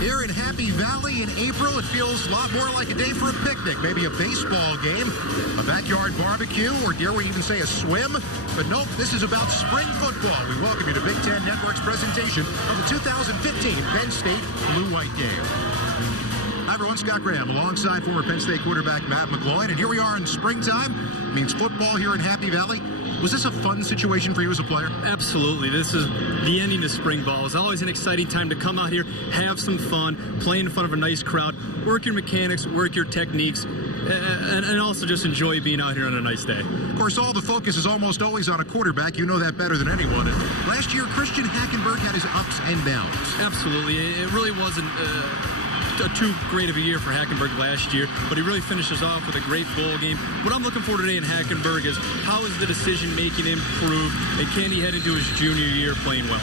Here in Happy Valley in April, it feels a lot more like a day for a picnic, maybe a baseball game, a backyard barbecue, or dare we even say a swim? But nope, this is about spring football. We welcome you to Big Ten Network's presentation of the 2015 Penn State Blue-White game. Hi everyone, Scott Graham alongside former Penn State quarterback Matt McGloin, and here we are in springtime. It means football here in Happy Valley. Was this a fun situation for you as a player? Absolutely. This is the ending of spring ball. It's always an exciting time to come out here, have some fun, play in front of a nice crowd, work your mechanics, work your techniques, and also just enjoy being out here on a nice day. Of course, all the focus is almost always on a quarterback. You know that better than anyone. And last year, Christian Hackenberg had his ups and downs. Absolutely. It really wasn't too great of a year for Hackenberg last year, but he really finishes off with a great bowl game. What I'm looking for today in Hackenberg is how is the decision-making improved, and can he head into his junior year playing well?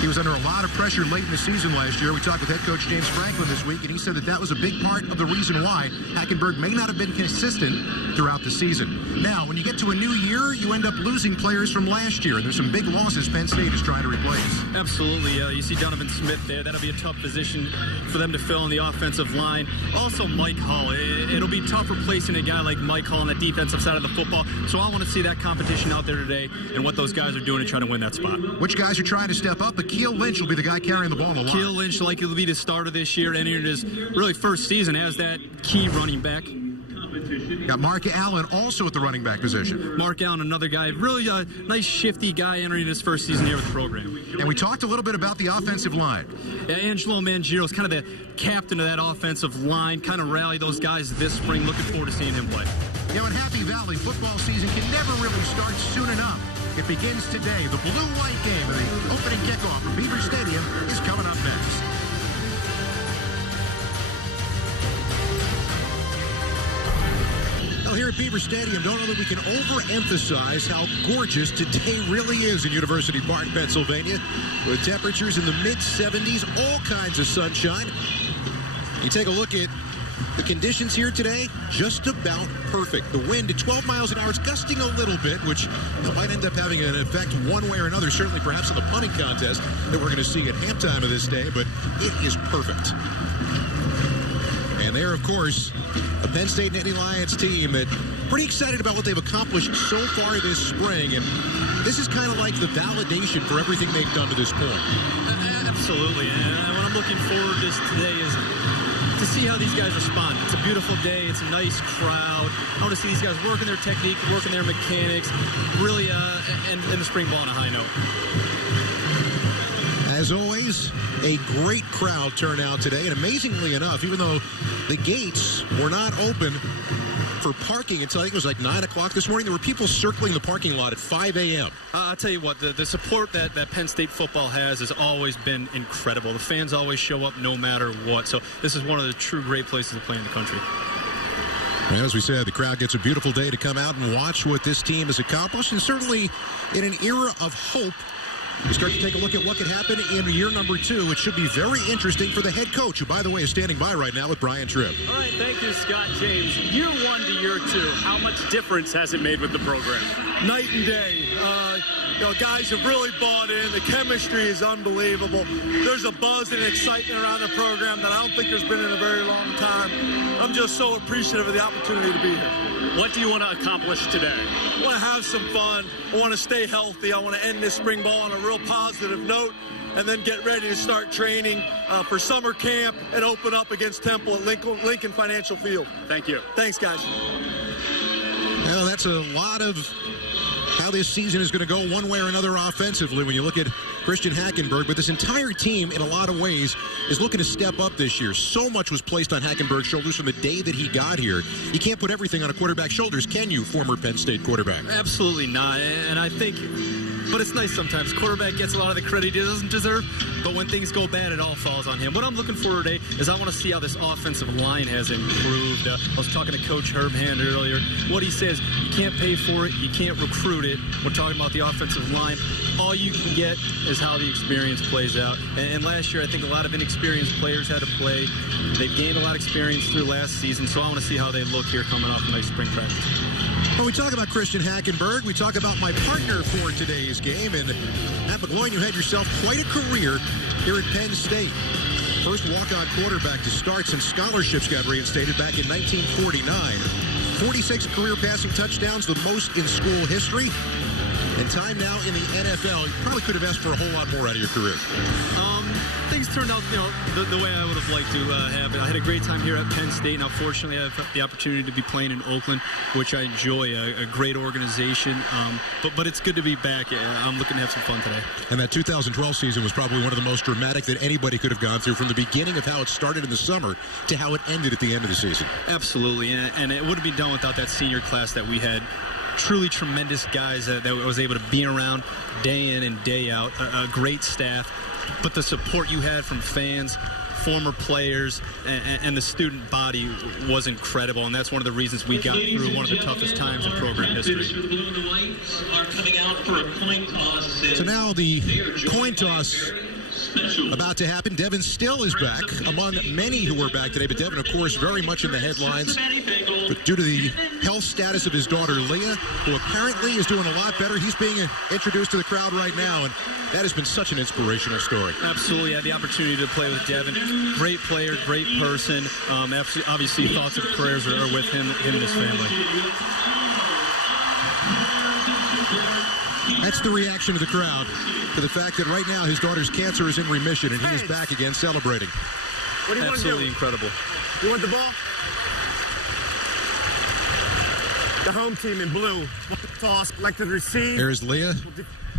He was under a lot of pressure late in the season last year. We talked with head coach James Franklin this week, and he said that that was a big part of the reason why Hackenberg may not have been consistent throughout the season. Now, when you get to a new year, you end up losing players from last year, and there's some big losses Penn State is trying to replace. Absolutely. You see Donovan Smith there. That'll be a tough position for them to fill in the offensive line. Also, Mike Hall. It'll be tough replacing a guy like Mike Hall on the defensive side of the football, so I want to see that competition out there today and what those guys are doing to try to win that spot. Which guys are trying to step up? Keel Lynch will be the guy carrying the ball a lot. Keel Lynch likely to be the starter this year, entering his really first season as that key running back. Got Mark Allen also at the running back position. Mark Allen, another guy, really a nice shifty guy entering his first season here with the program. And we talked a little bit about the offensive line. Yeah, Angelo Mangino is kind of the captain of that offensive line, kind of rally those guys this spring. Looking forward to seeing him play. You know, in Happy Valley, football season can never really start soon enough. It begins today. The blue-white game of the opening kickoff from Beaver Stadium is coming up next. Well, here at Beaver Stadium, don't know that we can overemphasize how gorgeous today really is in University Park, Pennsylvania, with temperatures in the mid-70s, all kinds of sunshine. You take a look at the conditions here today, just about perfect. The wind at 12 miles an hour. It's gusting a little bit, which might end up having an effect one way or another, certainly perhaps on the punting contest that we're going to see at halftime of this day, but it is perfect. And there, of course, a Penn State Nittany Lions team that pretty excited about what they've accomplished so far this spring, and this is kind of like the validation for everything they've done to this point. Absolutely, and what I'm looking forward to today is to see how these guys respond. It's a beautiful day. It's a nice crowd. I want to see these guys working their technique, working their mechanics, really and the spring ball on a high note. As always, a great crowd turnout today, and amazingly enough, even though the gates were not open for parking until I think it was like 9 o'clock this morning, there were people circling the parking lot at 5 a.m. I'll tell you what, the support that Penn State football has always been incredible. The fans always show up no matter what, so this is one of the true great places to play in the country. And as we said, the crowd gets a beautiful day to come out and watch what this team has accomplished, and certainly in an era of hope, we start to take a look at what could happen in year number 2. It should be very interesting for the head coach, who, by the way, is standing by right now with Brian Tripp. All right, thank you, Scott James. Year 1 to year 2, how much difference has it made with the program? Night and day. Guys have really bought in. The chemistry is unbelievable. There's a buzz and excitement around the program that I don't think there's been in a very long time. I'm just so appreciative of the opportunity to be here. What do you want to accomplish today? I want to have some fun. I want to stay healthy. I want to end this spring ball on a real positive note and then get ready to start training for summer camp and open up against Temple at Lincoln Financial Field. Thank you. Thanks, guys. Well, that's a lot of how this season is going to go one way or another offensively when you look at Christian Hackenberg, but this entire team in a lot of ways is looking to step up this year. So much was placed on Hackenberg's shoulders from the day that he got here. You can't put everything on a quarterback's shoulders, can you, former Penn State quarterback? Absolutely not, and I think, but it's nice sometimes. Quarterback gets a lot of the credit he doesn't deserve, but when things go bad, it all falls on him. What I'm looking for today is I want to see how this offensive line has improved. I was talking to Coach Herb Hand earlier. What he says, you can't pay for it, you can't recruit it. We're talking about the offensive line. All you can get is how the experience plays out. And last year, I think a lot of inexperienced players had to play. They've gained a lot of experience through last season, so I want to see how they look here coming off a nice spring practice. When we talk about Christian Hackenberg, we talk about my partner for today's game. And Matt McGloin, you had yourself quite a career here at Penn State. First walk-on quarterback to start since scholarships got reinstated back in 1949. 46 career passing touchdowns, the most in school history. And time now in the NFL. You probably could have asked for a whole lot more out of your career. Things turned out, the way I would have liked to have it. I had a great time here at Penn State. Now, fortunately, I have the opportunity to be playing in Oakland, which I enjoy. A great organization. But it's good to be back. I'm looking to have some fun today. And that 2012 season was probably one of the most dramatic that anybody could have gone through, from the beginning of how it started in the summer to how it ended at the end of the season. Absolutely. And it wouldn't be done without that senior class that we had. Truly tremendous guys that I was able to be around day in and day out. A great staff. But the support you had from fans, former players, and the student body was incredible. And that's one of the reasons we got through one of the toughest times in program history. So now the coin toss about to happen. Devin Still is back, among many who were back today. But Devin, of course, very much in the headlines. But due to the health status of his daughter, Leah, who apparently is doing a lot better, he's being introduced to the crowd right now. And that has been such an inspirational story. Absolutely. I had the opportunity to play with Devin. Great player, great person. Obviously, thoughts and prayers are with him and his family. That's the reaction of the crowd to the fact that right now his daughter's cancer is in remission and he is back again celebrating. What do you Absolutely want to do? incredible. You want the ball? The home team in blue. Toss, like to receive. There's Leah,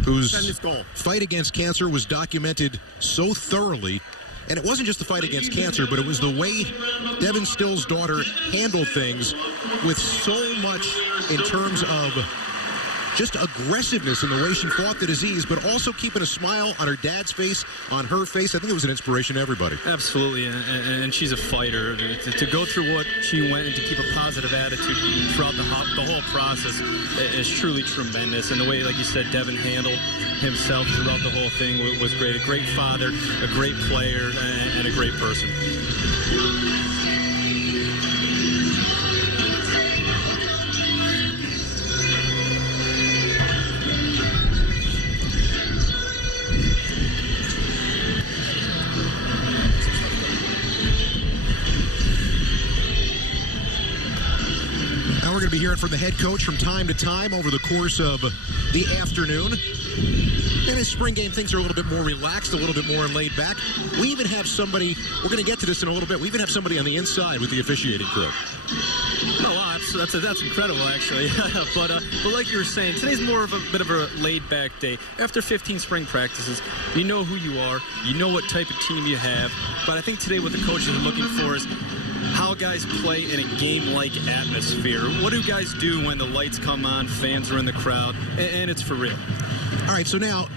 whose fight against cancer was documented so thoroughly. And it wasn't just the fight against cancer, but it was the way Devin Still's daughter handled things with so much in terms of just aggressiveness in the way she fought the disease, but also keeping a smile on her dad's face, on her face. I think it was an inspiration to everybody. Absolutely, and she's a fighter. To go through what she went and to keep a positive attitude throughout the whole process is truly tremendous. And the way, like you said, Devin handled himself throughout the whole thing was great. A great father, a great player, and a great person. We're going to be hearing from the head coach from time to time over the course of the afternoon. In his spring game, things are a little bit more relaxed, a little bit more laid back. We even have somebody, we're going to get to this in a little bit, we even have somebody on the inside with the officiating crew. Oh, wow, that's incredible, actually. but like you were saying, today's more of a bit of a laid-back day. After 15 spring practices, you know who you are, you know what type of team you have. But I think today what the coaches are looking for is how guys play in a game-like atmosphere. What do guys do when the lights come on, fans are in the crowd, and it's for real? All right, so now,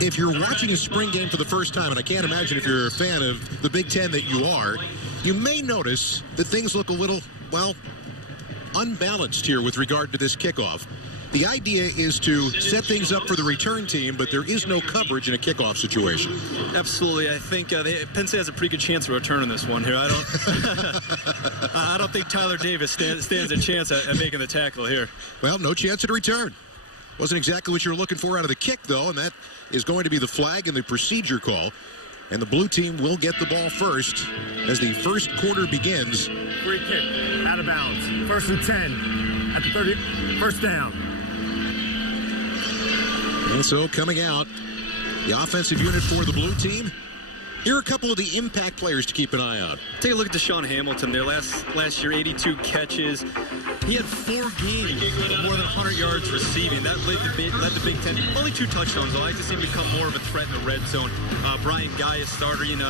if you're watching a spring game for the first time, and I can't imagine if you're a fan of the Big Ten that you are, you may notice that things look a little, well, unbalanced here with regard to this kickoff. The idea is to set things up for the return team, but there is no coverage in a kickoff situation. Absolutely. I think Penn State has a pretty good chance of returning this one here. I don't think Tyler Davis stands a chance at making the tackle here. Well, no chance at a return. Wasn't exactly what you were looking for out of the kick, though, and that is going to be the flag and the procedure call. And the blue team will get the ball first as the first quarter begins. Free kick, out of bounds. 1st and 10 at the 30, first down. And so coming out, the offensive unit for the blue team. Here are a couple of the impact players to keep an eye on. Take a look at Deshaun Hamilton there. Last year, 82 catches. He had 4 games of more than 100 yards receiving. That led the Big Ten. Only 2 touchdowns, though. I like to see him become more of a threat in the red zone. Brian Guy is starting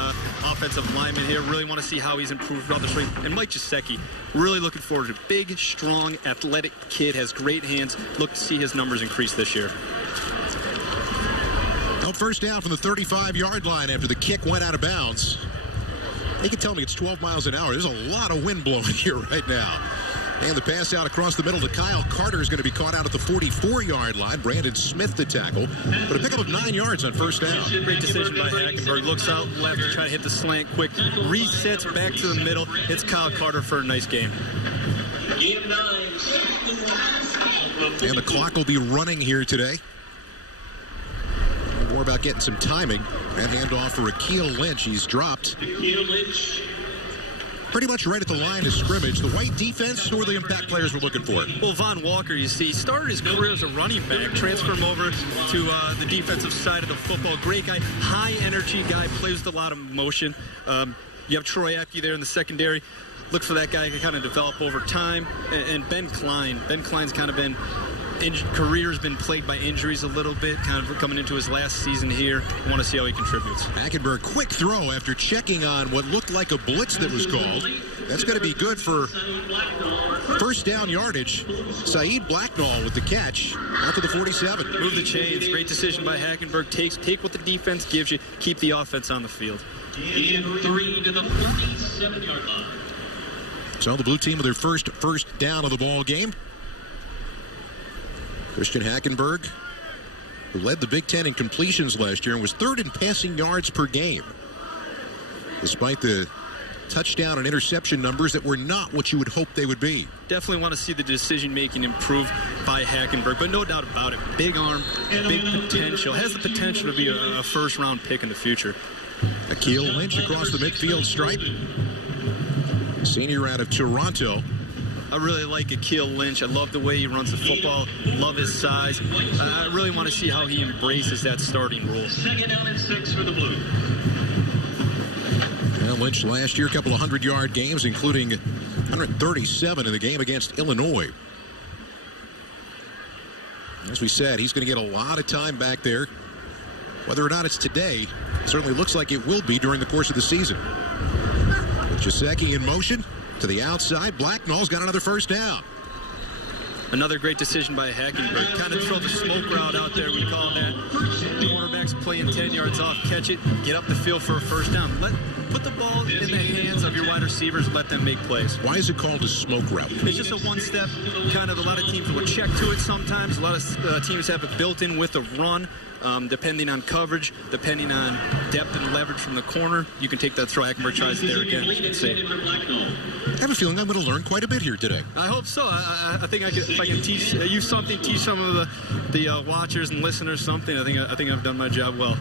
offensive lineman here. Really want to see how he's improved throughout the spring. And Mike Gesicki, really looking forward to. Big, strong, athletic kid, has great hands. Look to see his numbers increase this year. First down from the 35-yard line after the kick went out of bounds. They can tell me it's 12 miles an hour. There's a lot of wind blowing here right now. And the pass out across the middle to Kyle Carter is going to be caught out at the 44-yard line. Brandon Smith the tackle. But a pickup of 9 yards on first down. Great decision by Hackenberg. Looks out left to try to hit the slant quick. Resets back to the middle. Hits Kyle Carter for a nice game. And the clock will be running here today. More about getting some timing. That handoff for Akeel Lynch. He's dropped. Akeel Lynch. Pretty much right at the line of scrimmage. The White defense, who are the impact players we're looking for? Well, Von Walker, you see, started his career as a running back, transferred him over to the defensive side of the football. Great guy, high energy guy, plays with a lot of motion. You have Troy Apke there in the secondary. Look for that guy to kind of develop over time. And Ben Klein. Ben Klein's kind of been, career's been plagued by injuries a little bit, kind of coming into his last season here. I want to see how he contributes. Hackenberg, quick throw after checking on what looked like a blitz that was called. That's going to be good for first down yardage. Saeed Blacknall with the catch out to the 47. Move the chains. Great decision by Hackenberg. Take what the defense gives you. Keep the offense on the field. In 3 to the 47-yard line. So the blue team with their first down of the ball game. Christian Hackenberg, who led the Big Ten in completions last year and was third in passing yards per game, despite the touchdown and interception numbers that were not what you would hope they would be. Definitely want to see the decision-making improve by Hackenberg, but no doubt about it. Big arm, big potential. Has the potential to be a first-round pick in the future. Akeel Lynch across the midfield stripe. Senior out of Toronto. I really like Akeel Lynch. I love the way he runs the football. Love his size. I really want to see how he embraces that starting role. 2nd down and 6 for the Blue. Well, Lynch last year, a couple of 100-yard games, including 137 in the game against Illinois. As we said, he's going to get a lot of time back there. Whether or not it's today, it certainly looks like it will be during the course of the season. With Jasecki in motion to the outside, Blacknall's got another first down. Another great decision by Hackenberg. Kind of throw the smoke route out there, we call that. Quarterbacks playing 10 yards off, catch it, get up the field for a first down. Put the ball in the hands of your wide receivers, let them make plays. Why is it called a smoke route? It's just a one-step, kind of a lot of teams will check to it sometimes. A lot of teams have it built in with a run. Depending on coverage, depending on depth and leverage from the corner, you can take that throw. Hackenberg tries it there again. I have a feeling I'm going to learn quite a bit here today. I hope so. I think if I can teach you something, teach some of the watchers and listeners something, I think I've done my job well.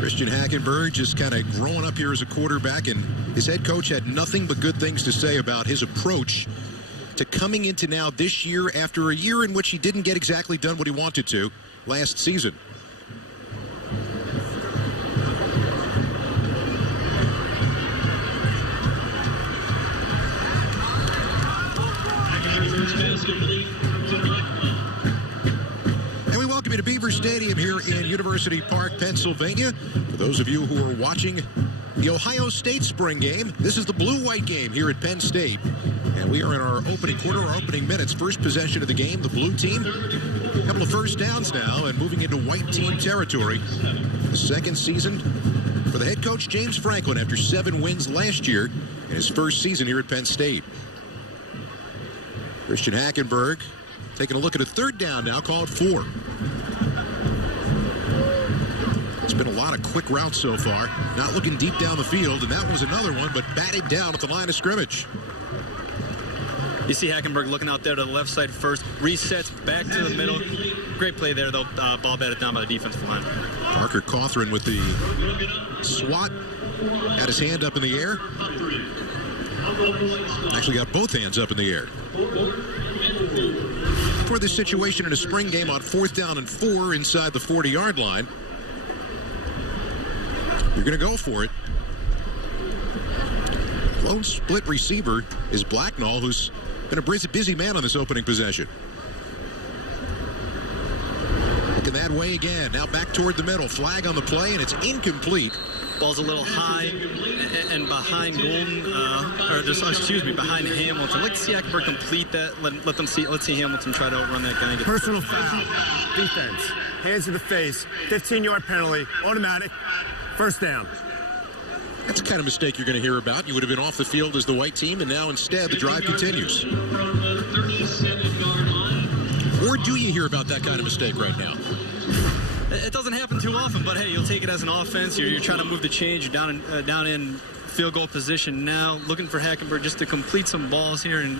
Christian Hackenberg just kind of growing up here as a quarterback, and his head coach had nothing but good things to say about his approach to coming into now this year after a year in which he didn't get exactly done what he wanted to last season. And we welcome you to Beaver Stadium here in University Park, Pennsylvania. For those of you who are watching the Ohio State spring game, this is the blue-white game here at Penn State. And we are in our opening quarter, our opening minutes. First possession of the game, the blue team. A couple of first downs now and moving into white team territory. The second season for the head coach, James Franklin, after 7 wins last year in his first season here at Penn State. Christian Hackenberg taking a look at a third down now, called 4. It's been a lot of quick routes so far. Not looking deep down the field, and that was another one, but batted down at the line of scrimmage. You see Hackenberg looking out there to the left side first, resets back to the middle. Great play there, though. Ball batted down by the defensive line. Parker Cawthron with the swat. Had his hand up in the air. Actually got both hands up in the air. For this situation in a spring game on 4th down and 4 inside the 40-yard line. You're going to go for it. Lone split receiver is Blacknall, who's been a busy man on this opening possession. Looking that way again. Now back toward the middle. Flag on the play, and it's incomplete. Ball's a little high and behind Golden, behind Hamilton. I'd like to see Hackenberg complete that. Let's see Hamilton try to outrun that guy and get personal foul. Defense. Hands to the face. 15-yard penalty. Automatic. First down. That's the kind of mistake you're going to hear about. You would have been off the field as the white team, and now instead the drive continues. Or do you hear about that kind of mistake right now? It doesn't happen too often, but hey, you'll take it as an offense. You're trying to move the change. You're down in field goal position now, looking for Hackenberg just to complete some balls here and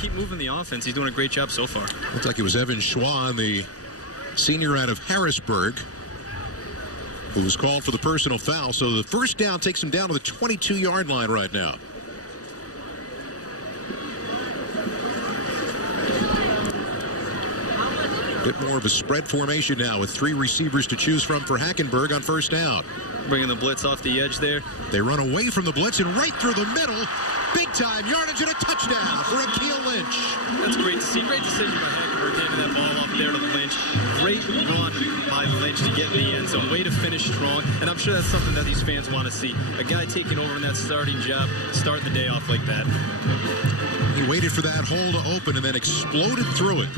keep moving the offense. He's doing a great job so far. Looks like it was Evan Schwa on the senior out of Harrisburg, who was called for the personal foul. So the first down takes him down to the 22-yard line right now. Bit more of a spread formation now with 3 receivers to choose from for Hackenberg on first down. Bringing the blitz off the edge there. They run away from the blitz and right through the middle. Big time yardage and a touchdown for Akeel Lynch. That's great to see. Great decision by Hackenberg, handing that ball up there to Lynch. Great run by Lynch to get in the end zone. Way to finish strong. And I'm sure that's something that these fans want to see. A guy taking over in that starting job, starting the day off like that. He waited for that hole to open and then exploded through it.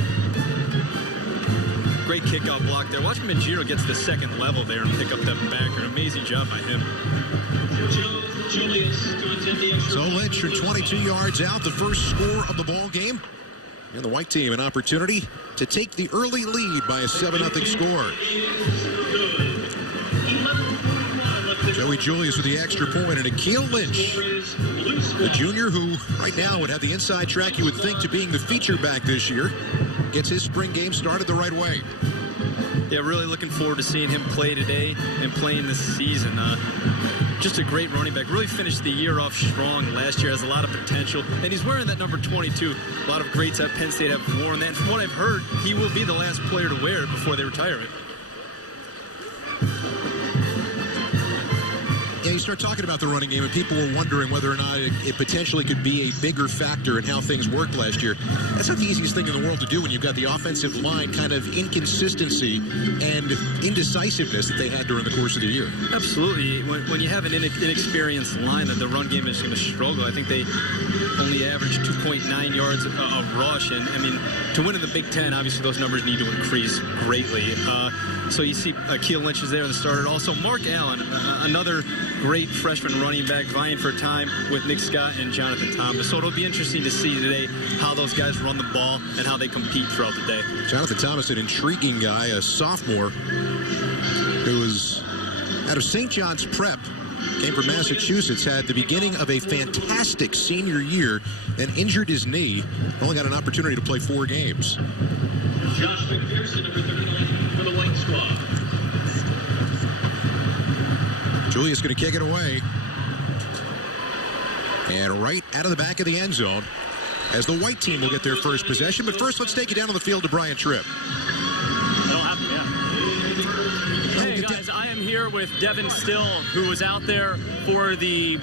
Great kickoff block there. Watch Minjiro get to the second level there and pick up that backer. An amazing job by him. So Lynch from 22 yards out, the first score of the ball game. And the white team an opportunity to take the early lead by a 7-0 score. Joey Julius with the extra point and Akeel Lynch, the junior who right now would have the inside track you would think to being the feature back this year, gets his spring game started the right way. Yeah, really looking forward to seeing him play today and playing this season. Just a great running back. Really finished the year off strong last year. Has a lot of potential. And he's wearing that number 22. A lot of greats at Penn State have worn that. And from what I've heard, he will be the last player to wear it before they retire it. Yeah, you start talking about the running game, and people were wondering whether or not it potentially could be a bigger factor in how things worked last year. That's not the easiest thing in the world to do when you've got the offensive line kind of inconsistency and indecisiveness that they had during the course of the year. Absolutely. When you have an inexperienced line, that the run game is going to struggle. I think they only averaged 2.9 yards a rush. And, I mean, to win in the Big Ten, obviously those numbers need to increase greatly. So you see Akeel Lynch is there, the starter. Also, Mark Allen, another great freshman running back, vying for time with Nick Scott and Jonathan Thomas. So it'll be interesting to see today how those guys run the ball and how they compete throughout the day. Jonathan Thomas, an intriguing guy, a sophomore who was out of St. John's Prep, came from Massachusetts, had the beginning of a fantastic senior year, then injured his knee, only got an opportunity to play 4 games. Josh McPherson, number 39, for the White Squad. Julius going to kick it away. And right out of the back of the end zone as the white team will get their first possession. But first, let's take you down to the field to Brian Tripp. That'll happen, yeah. Hey, guys, I am here with Devin Still, who was out there for the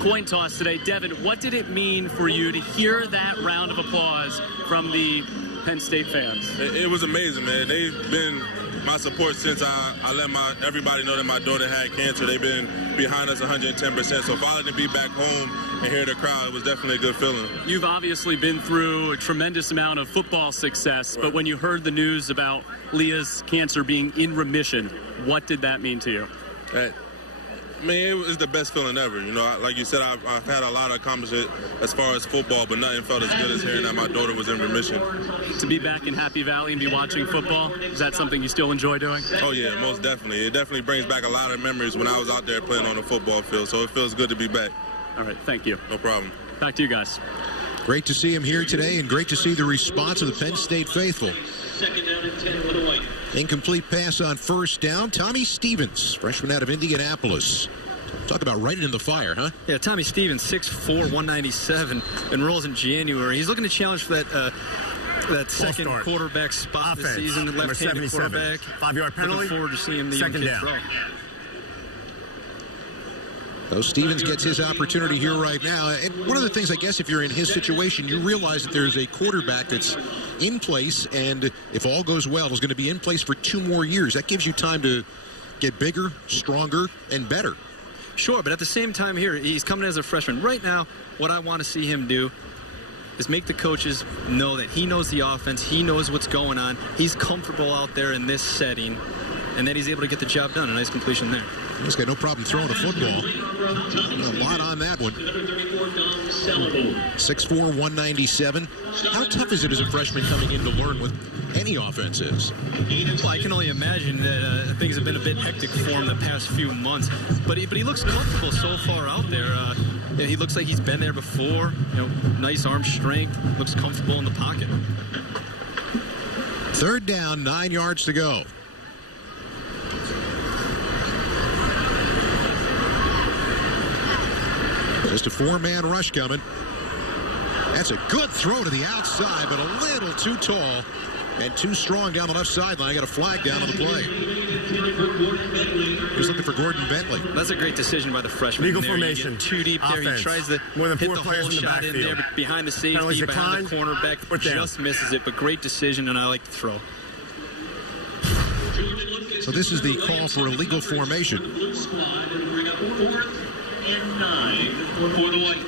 coin toss today. Devin, what did it mean for you to hear that round of applause from the Penn State fans? It was amazing, man. They've been my support since I let everybody know that my daughter had cancer. They've been behind us 110%. So finally to be back home and hear the crowd, it was definitely a good feeling. You've obviously been through a tremendous amount of football success, right. But when you heard the news about Leah's cancer being in remission, what did that mean to you? I mean, it was the best feeling ever. You know, like you said, I've had a lot of accomplishments as far as football, but nothing felt as good as hearing that my daughter was in remission. To be back in Happy Valley and be watching football, is that something you still enjoy doing? Oh, yeah, most definitely. It definitely brings back a lot of memories when I was out there playing on the football field, so it feels good to be back. All right, thank you. No problem. Back to you guys. Great to see him here today, and great to see the response of the Penn State faithful. Second down and 10 for the White. Incomplete pass on first down. Tommy Stevens, freshman out of Indianapolis. Talk about right in the fire, huh? Yeah, Tommy Stevens, 6'4", 197, enrolls in January. He's looking to challenge for that second quarterback spot this season, left-handed quarterback. 5-yard penalty. Looking forward to seeing the second down. throw. So Stevens gets his opportunity here right now. And one of the things, I guess, if you're in his situation, you realize that there's a quarterback that's in place, and if all goes well, is going to be in place for 2 more years. That gives you time to get bigger, stronger, and better. Sure, but at the same time here, he's coming as a freshman. Right now, what I want to see him do is make the coaches know that he knows the offense, he knows what's going on, he's comfortable out there in this setting, and that he's able to get the job done. A nice completion there. He's got no problem throwing a football. A lot on that one. 6'4", 197. How tough is it as a freshman coming in to learn what any offense is? Well, I can only imagine that things have been a bit hectic for him the past few months. But he looks comfortable so far out there. He looks like he's been there before. You know, nice arm strength. Looks comfortable in the pocket. Third down, 9 yards to go. Just a 4-man rush coming. That's a good throw to the outside, but a little too tall and too strong down the left sideline. Got a flag down on the play. He's looking for Gordon Bentley. That's a great decision by the freshman. Legal formation. Too deep there. Offense. He tries to More than hit 4 the players whole in the shot in backfield. there, but behind the safety, behind the cornerback, just misses it. But great decision, and I like the throw. So this is the call for a legal formation. Blue squad, and bring up 4th and 9 for the White.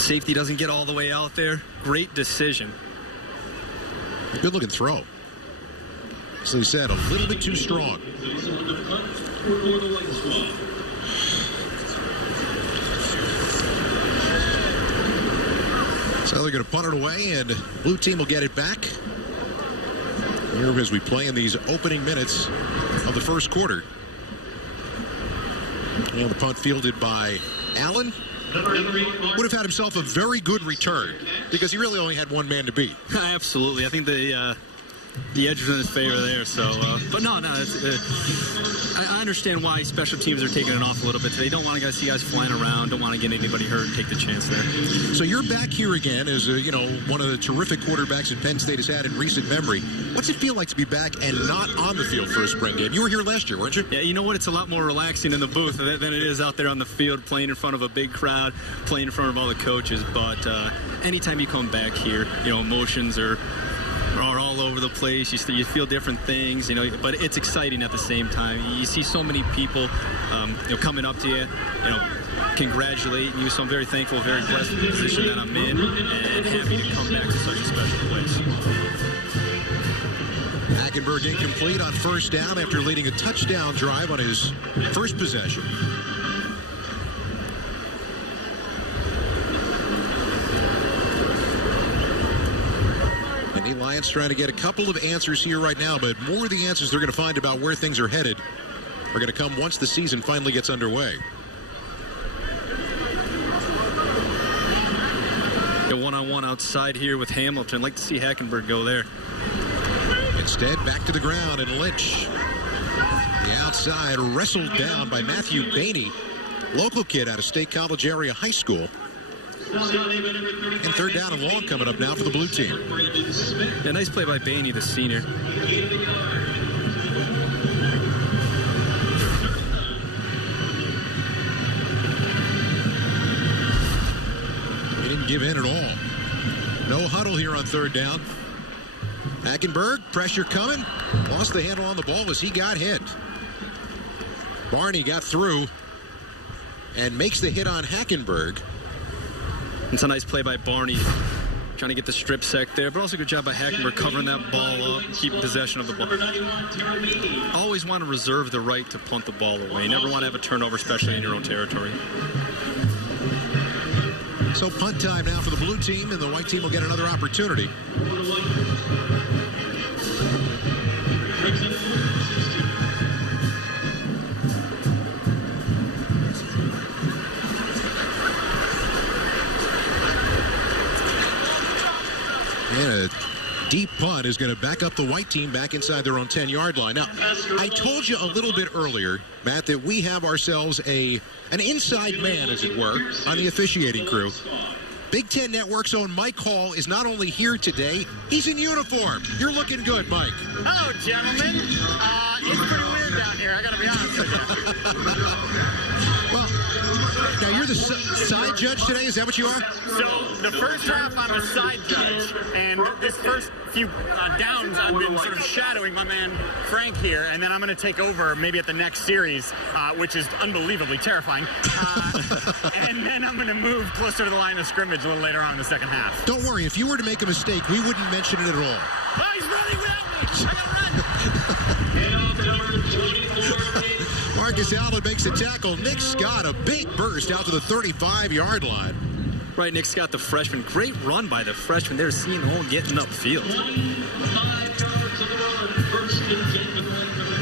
Safety doesn't get all the way out there. Great decision. Good looking throw. So he said a little bit too strong. So they're going to punt it away, and blue team will get it back. Here as we play in these opening minutes of the first quarter. And the punt fielded by Allen. Would have had himself a very good return because he really only had one man to beat. Absolutely. I think the edge was in his favor there. So, but no. I understand why special teams are taking it off a little bit today. Don't want to see guys flying around. Don't want to get anybody hurt and take the chance there. So you're back here again as one of the terrific quarterbacks that Penn State has had in recent memory. What's it feel like to be back and not on the field for a spring game? You were here last year, weren't you? Yeah, you know what? It's a lot more relaxing in the booth than it is out there on the field, playing in front of a big crowd, playing in front of all the coaches. But anytime you come back here, emotions are all over the place. You feel different things, but it's exciting at the same time. You see so many people, coming up to you, congratulating you. So I'm very thankful, very blessed for the position that I'm in, and happy to come back to such a special place. Hackenberg incomplete on first down after leading a touchdown drive on his first possession. And the Lions trying to get a couple of answers here right now, but more of the answers they're going to find about where things are headed are going to come once the season finally gets underway. A one-on-one outside here with Hamilton. I'd like to see Hackenberg go there. Instead, back to the ground, and Lynch, the outside, wrestled down by Matthew Bainey, local kid out of State College Area High School. And third down and long coming up now for the blue team. Yeah, nice play by Bainey, the senior. He didn't give in at all. No huddle here on third down. Hackenberg, pressure coming. Lost the handle on the ball as he got hit. Barney got through and makes the hit on Hackenberg. It's a nice play by Barney, trying to get the strip sack there, but also good job by Hackenberg covering that ball up, keeping possession of the ball. Always want to reserve the right to punt the ball away. You never want to have a turnover, especially in your own territory. So punt time now for the blue team, and the white team will get another opportunity. And a deep punt is going to back up the white team back inside their own 10-yard line. Now, I told you a little bit earlier, Matt, that we have ourselves an inside man, as it were, on the officiating crew. Big Ten Network's own Mike Hall is not only here today, he's in uniform. You're looking good, Mike. Hello, gentlemen. It's pretty weird down here, I got to be honest with you. Well, now you're the side judge today? Is that what you are? So, the first half, I'm a side judge, and this first few downs, I've been sort of shadowing my man Frank here, and then I'm going to take over maybe at the next series, which is unbelievably terrifying. And then I'm going to move closer to the line of scrimmage a little later on in the second half. Don't worry, if you were to make a mistake, we wouldn't mention it at all. Oh, he's running without me! Marcus Allen makes the tackle. Nick Scott, a big burst out to the 35-yard line. Right, Nick Scott, the freshman. Great run by the freshman. They're seeing the hole getting upfield. 5 yards on the run, first and 10 to the line, number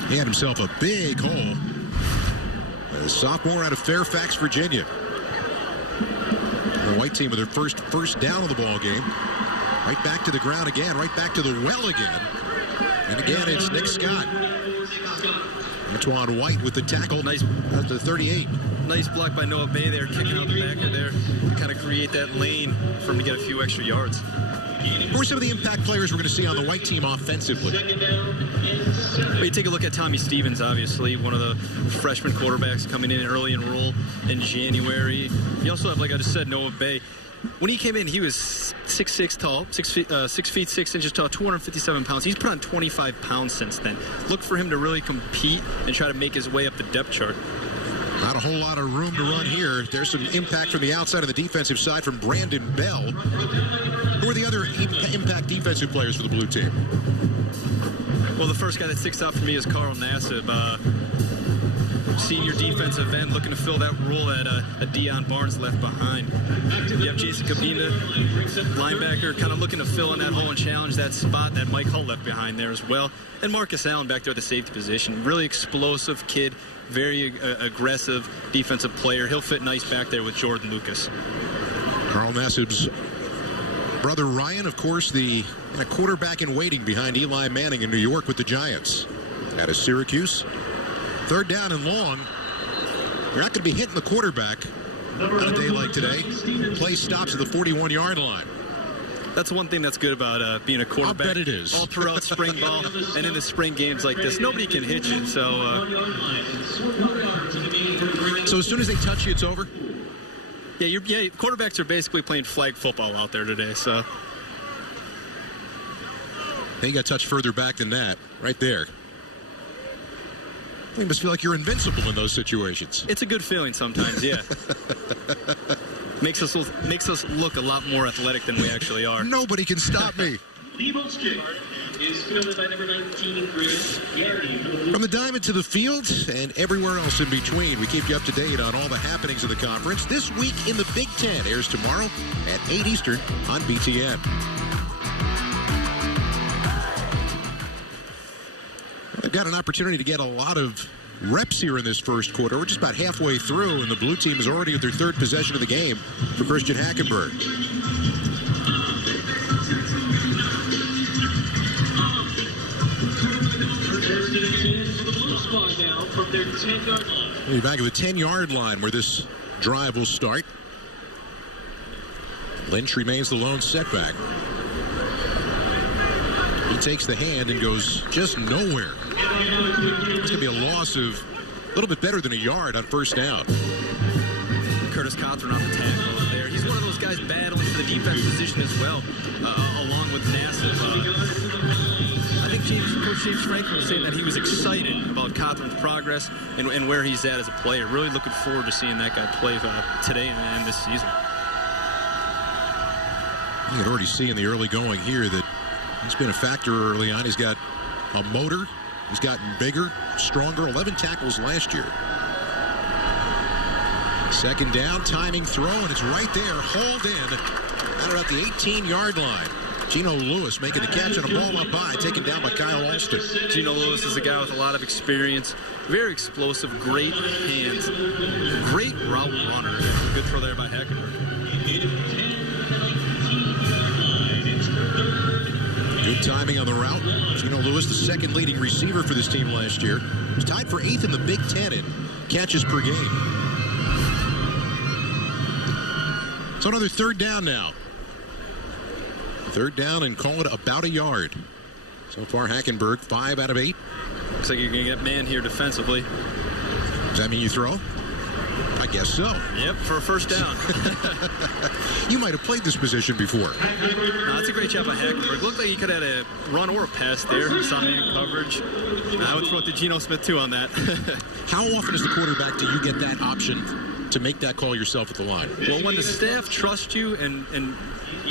35. He had himself a big hole. A sophomore out of Fairfax, Virginia. The white team with their first down of the ball game. Right back to the ground again, right back to the well again. And again, it's Nick Scott. Antoine White with the tackle. Nice at the 38. Nice block by Noah Bay there, kicking out the back of there to kind of create that lane for him to get a few extra yards. Who are some of the impact players we're going to see on the white team offensively? Well, you take a look at Tommy Stevens, obviously, one of the freshman quarterbacks coming in early enroll in January. You also have, like I just said, Noah Bay. When he came in, he was 6'6" tall, 6 feet 6 inches tall, 257 pounds. He's put on 25 pounds since then. Look for him to really compete and try to make his way up the depth chart. Not a whole lot of room to run here. There's some impact from the outside on the defensive side from Brandon Bell. Who are the other impact defensive players for the blue team? Well, the first guy that sticks out for me is Carl Nassib, senior defensive end, looking to fill that role that Deion Barnes left behind. You have Jason Kabina, linebacker, kind of looking to fill in that hole and challenge that spot that Mike Hull left behind there as well. And Marcus Allen back there at the safety position. Really explosive kid, very aggressive defensive player. He'll fit nice back there with Jordan Lucas. Carl Nassib's brother Ryan, of course, the quarterback in waiting behind Eli Manning in New York with the Giants. Out of Syracuse. Third down and long. You're not going to be hitting the quarterback on a day like today. Play stops at the 41-yard line. That's one thing that's good about being a quarterback. I'll bet it is. All throughout spring ball and in the spring games like this, nobody can hit you. So as soon as they touch you, it's over? Yeah, quarterbacks are basically playing flag football out there today. So they got touched further back than that, right there. You must feel like you're invincible in those situations. It's a good feeling sometimes, yeah. Makes us look a lot more athletic than we actually are. Nobody can stop me. Debo's kick is fielded by number 19, Gary. From the diamond to the field and everywhere else in between, we keep you up to date on all the happenings of the conference. This Week in the Big Ten airs tomorrow at 8 Eastern on BTN. They've got an opportunity to get a lot of reps here in this first quarter. We're just about halfway through, and the blue team is already at their third possession of the game for Christian Hackenberg. We'll be back at the 10-yard line where this drive will start. Lynch remains the lone setback. He takes the hand and goes just nowhere. It's going to be a loss of a little bit better than a yard on first down. Curtis Cothran on the tackle there. He's one of those guys battling for the defense position as well, along with Nassib. I think Coach James Franklin was saying that he was excited about Cothran's progress and where he's at as a player. Really looking forward to seeing that guy play today and this season. You can already see in the early going here that he's been a factor early on. He's got a motor. He's gotten bigger, stronger. 11 tackles last year. Second down, timing throw, and it's right there. Hold in at about the 18-yard line. Geno Lewis making the catch on a ball up high, taken down by Kyle Alston. Geno Lewis is a guy with a lot of experience, very explosive, great hands, great route runner. Good throw there by Hackenberg. Good timing on the route. Geno Lewis, the second leading receiver for this team last year, was tied for 8th in the Big Ten in catches per game. So another third down now. Third down and call it about a yard. So far, Hackenberg, 5 out of 8. Looks like you're going to get man here defensively. Does that mean you throw? I guess so. Yep, for a first down. You might have played this position before. No, that's a great job by Hackenberg. Looked like he could have had a run or a pass there. He saw man coverage. I would throw it to Geno Smith, too, on that. How often as the quarterback do you get that option to make that call yourself at the line? Well, when the staff trusts you and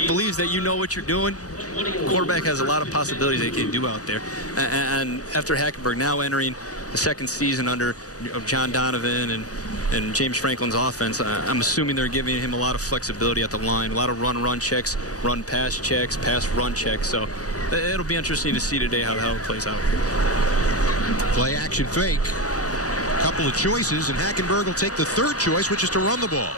believes that you know what you're doing, the quarterback has a lot of possibilities they can do out there. And after Hackenberg now entering the second season under John Donovan and James Franklin's offense, I'm assuming they're giving him a lot of flexibility at the line, a lot of run checks, run-pass checks, pass-run checks. So it'll be interesting to see today how it plays out. Play action fake. Couple of choices, and Hackenberg will take the third choice, which is to run the ball.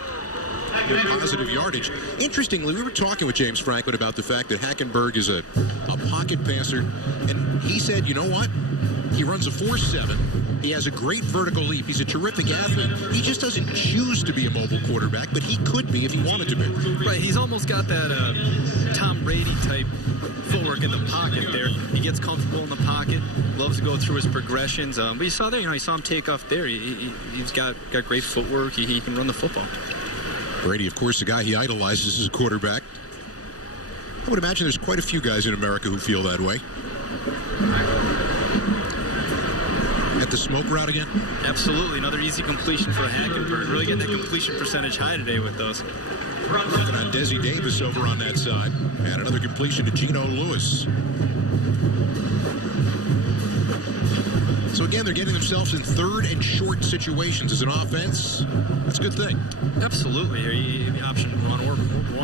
positive yardage. Interestingly, we were talking with James Franklin about the fact that Hackenberg is a pocket passer, and he said, you know what? He runs a 4.7. He has a great vertical leap. He's a terrific athlete. He just doesn't choose to be a mobile quarterback, but he could be if he wanted to be. Right, he's almost got that Tom Brady type footwork in the pocket there. He gets comfortable in the pocket, loves to go through his progressions. But you saw there, you saw him take off there. He's got great footwork. He can run the football. Brady, of course, the guy he idolizes as a quarterback. I would imagine there's quite a few guys in America who feel that way. At the smoke route again? Absolutely. Another easy completion for Hackenberg. Really getting the completion percentage high today with those. Working on Desi Davis over on that side. And another completion to Geno Lewis. So again, they're getting themselves in third and short situations as an offense. That's a good thing. Absolutely. You have the option run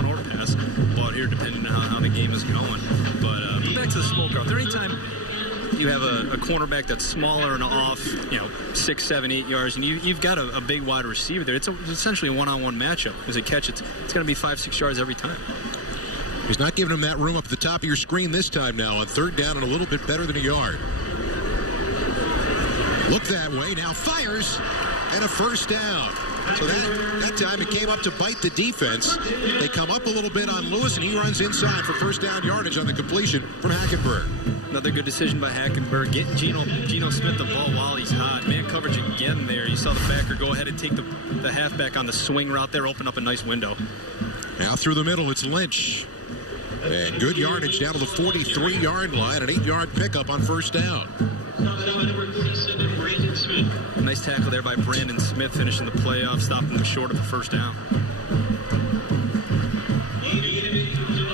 or pass ball here, depending on how the game is going. But back to the smoke route. There anytime you have a cornerback that's smaller and off, 6, 7, 8 yards, and you've got a big wide receiver there. It's essentially a one-on-one matchup. As a catch, it's going to be 5, 6 yards every time. He's not giving him that room up at the top of your screen this time now on third down and a little bit better than a yard. Look that way, now fires, and a first down. So that time it came up to bite the defense. They come up a little bit on Lewis, and he runs inside for first down yardage on the completion from Hackenberg. Another good decision by Hackenberg, getting Geno Smith the ball while he's hot. Man coverage again there. You saw the backer go ahead and take the halfback on the swing route there, open up a nice window. Now through the middle, it's Lynch. And good yardage down to the 43-yard line, an 8-yard pickup on first down. Nice tackle there by Brandon Smith, finishing the playoff, stopping him short of the first down.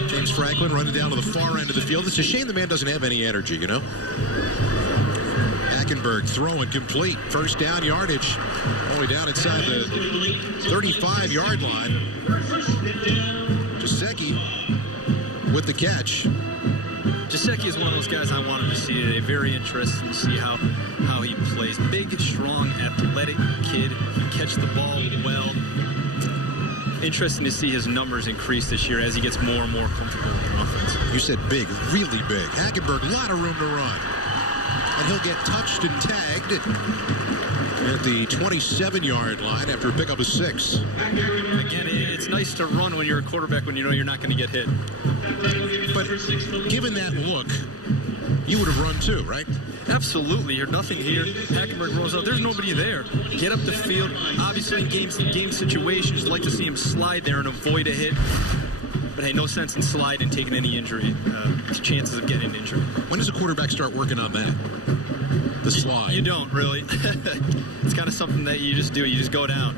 James Franklin running down to the far end of the field. It's a shame the man doesn't have any energy, Hackenberg throwing complete. First down yardage. All the way down inside the 35-yard line. Jasecki with the catch. Jasecki is one of those guys I wanted to see today. Very interested to see how he plays. Big, strong, athletic kid. He can catch the ball well. Interesting to see his numbers increase this year as he gets more and more comfortable in the offense. You said big, really big. Hackenberg, a lot of room to run. And he'll get touched and tagged at the 27-yard line after a pickup of 6. Again, it's nice to run when you're a quarterback when you know you're not going to get hit. But given that look, you would have run too, right? Absolutely. You're nothing here. Hackenberg rolls out. There's nobody there. Get up the field. Obviously, in game situations, you'd like to see him slide there and avoid a hit. But, hey, no sense in sliding and taking any injury. Chances of getting injured. When does a quarterback start working on that? The slide? You don't, really. It's kind of something that you just do. You just go down.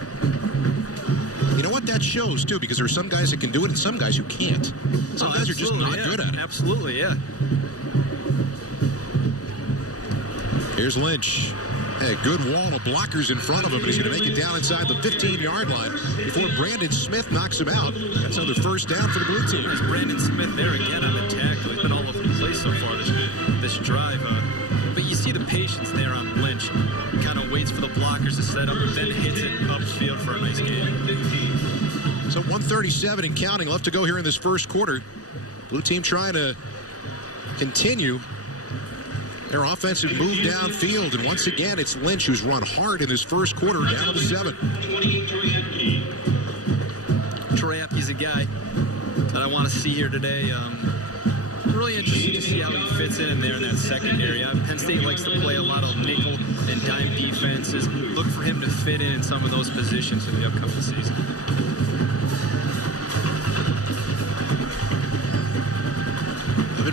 You know what? That shows, too, because there are some guys that can do it and some guys who can't. Some guys are just not good at it. Absolutely, yeah. Here's Lynch. A good wall of blockers in front of him, and he's going to make it down inside the 15-yard line before Brandon Smith knocks him out. That's another first down for the blue team. There's Brandon Smith there again on the tackle. He's been all over the place so far this drive. But you see the patience there on Lynch. He kind of waits for the blockers to set up, then hits it upfield for a nice gain. So 1:37 and counting left to go here in this first quarter. Blue team trying to continue their offensive move downfield, and once again, it's Lynch who's run hard in this first quarter, down to 7. Troy Apke's a guy that I want to see here today. Really interesting to see how he fits in there in that secondary. Penn State likes to play a lot of nickel and dime defenses. Look for him to fit in some of those positions in the upcoming season.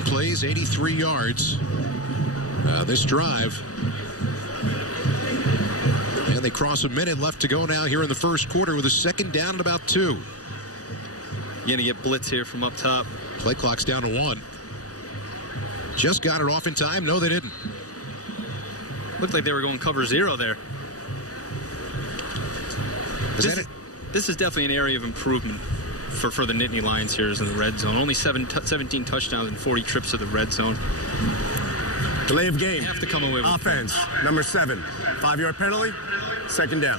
Plays 83 yards this drive, and they cross a minute left to go now here in the first quarter with a second down and about 2. You're gonna get blitz here from up top. Play clock's down to 1. Just got it off in time. No, they didn't. Looked like they were going cover 0 there. This is definitely an area of improvement for the Nittany Lions here is in the red zone. Only 17 touchdowns and 40 trips to the red zone. Delay of game. Have to come away with offense. Number 7. 5-yard penalty. Second down.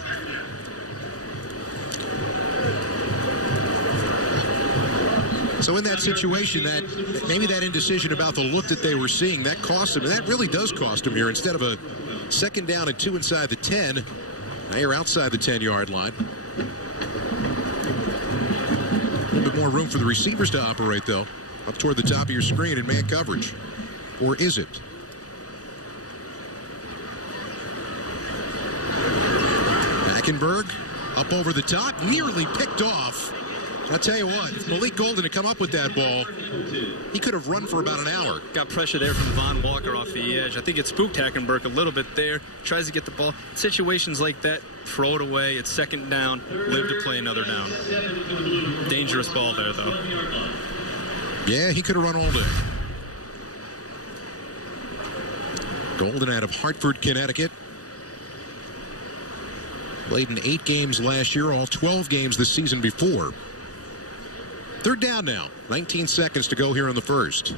So in that situation, that maybe that indecision about the look that they were seeing, that cost them. And that really does cost them here. Instead of a second down and 2 inside the 10, now you're outside the 10-yard line. A little bit more room for the receivers to operate, though, up toward the top of your screen in man coverage. Or is it? Hackenberg up over the top, nearly picked off. I'll tell you what, if Malik Golden had come up with that ball, he could have run for about an hour. Got pressure there from Von Walker off the edge. I think it spooked Hackenberg a little bit there. Tries to get the ball. Situations like that, throw it away. It's second down. Live to play another down. Dangerous ball there, though. Yeah, he could have run all day. Golden out of Hartford, Connecticut. Played in 8 games last year, all 12 games the season before. Third down now. 19 seconds to go here in the first.